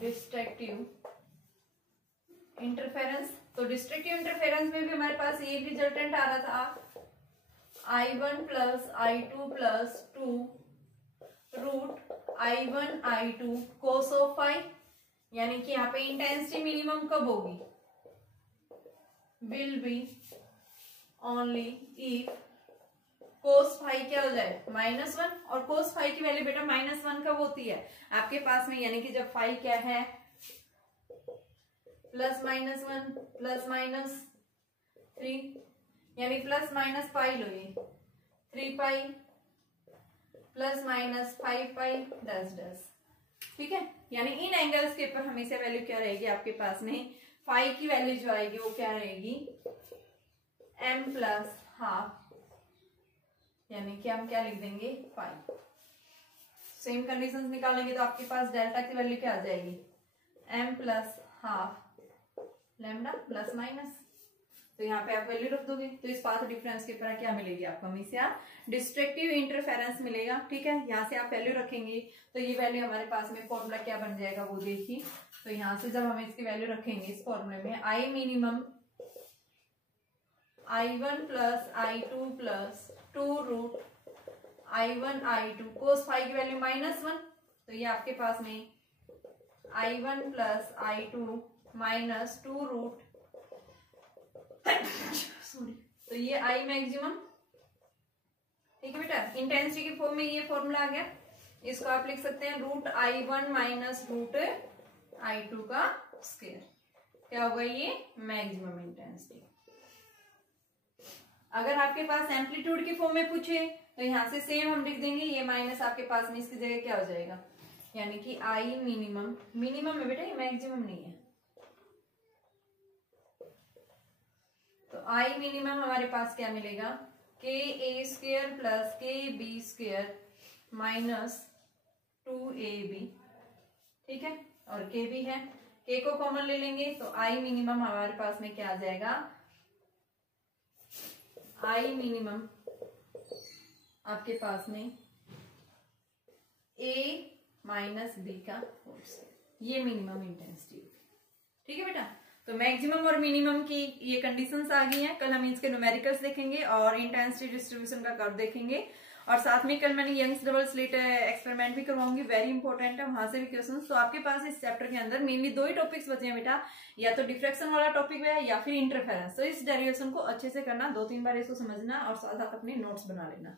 डिस्ट्रक्टिव इंटरफेरेंस। तो डिस्ट्रक्टिव इंटरफेरेंस में भी हमारे पास ये रिजल्टेंट आ रहा था I1 plus I2 plus 2 root I1 I2 cos of phi. यानी कि यहाँ पे इंटेंसिटी मिनिमम कब होगी, will be only if cos phi क्या हो जाए -1। और कोस फाई की वैल्यू बेटा -1 कब होती है आपके पास में, यानी कि जब फाई क्या है +-1 +-3, यानी प्लस माइनस पाई लो, ये 3 पाई प्लस माइनस 5 पाई डैश डैश। ठीक है, यानी इन एंगल्स के ऊपर हमेशा वैल्यू क्या रहेगी आपके पास में, फाई की वैल्यू जो आएगी वो क्या रहेगी, m प्लस हाफ, यानी कि हम क्या लिख देंगे, फाई। सेम कंडीशंस निकालेंगे तो आपके पास डेल्टा की वैल्यू क्या आ जाएगी, m plus half lambda plus minus. तो यहाँ पे आप वैल्यू रख दोगे, तो इस पाथ डिफरेंस के ऊपर क्या मिलेगी आपको, हमेशा डिस्ट्रक्टिव इंटरफेरेंस मिलेगा। ठीक है, यहाँ से आप वैल्यू रखेंगे तो ये वैल्यू हमारे पास में फॉर्मूला क्या बन जाएगा वो देखिए। तो यहाँ से जब हम इसकी वैल्यू रखेंगे इस फॉर्मूले में, I minimum I1 plus I2 plus 2 root I1 I2 cos phi की वैल्यू -1, तो ये आपके पास में I1 plus I2 minus 2 root sorry, तो ये आई मैक्सिमम। ठीक है बेटा, इंटेंसिटी की फॉर्म में ये फॉर्मूला आ गया, इसको आप लिख सकते हैं root I1 minus root I2 का स्क्वायर। क्या होगा ये, मैक्सिमम इंटेंसिटी। अगर आपके पास एम्पलीट्यूड की फॉर्म में पूछे तो यहां से सेम हम लिख देंगे, ये माइनस आपके पास में इसकी जगह क्या हो जाएगा, यानी कि आई मिनिमम, मिनिमम है बेटा, ये मैक्सिमम नहीं है। तो आई मिनिमम हमारे पास क्या मिलेगा, के ए स्क्वायर प्लस के बी स्क्वायर माइनस 2ab। ठीक है, और के भी है, के को कॉमन ले लेंगे तो आई मिनिमम हमारे पास में क्या आ जाएगा, आई मिनिमम आपके पास में a माइनस बी का होल स्क्वायर, ये मिनिमम इंटेंसिटी। ठीक है बेटा, तो मैक्सिमम और मिनिमम की ये कंडीशंस आ गई हैं। कल हम इसके न्यूमेरिकल्स देखेंगे और इंटेंसिटी डिस्ट्रीब्यूशन का कर्व देखेंगे, और साथ में कल मैंने यंग्स डबल स्लिट एक्सपेरिमेंट भी करवाऊंगी, वेरी इंपॉर्टेंट है, वहां से भी क्वेश्चंस। तो आपके पास इस चैप्टर के अंदर मेनली 2 ही टॉपिक्स बचे हैं बेटा, या तो डिफ्रैक्शन वाला टॉपिक है या फिर इंटरफेरेंस। तो इस डेरिवेशन को अच्छे से करना, 2-3 बार इसको समझना और साथ साथ अपने नोट्स बना लेना।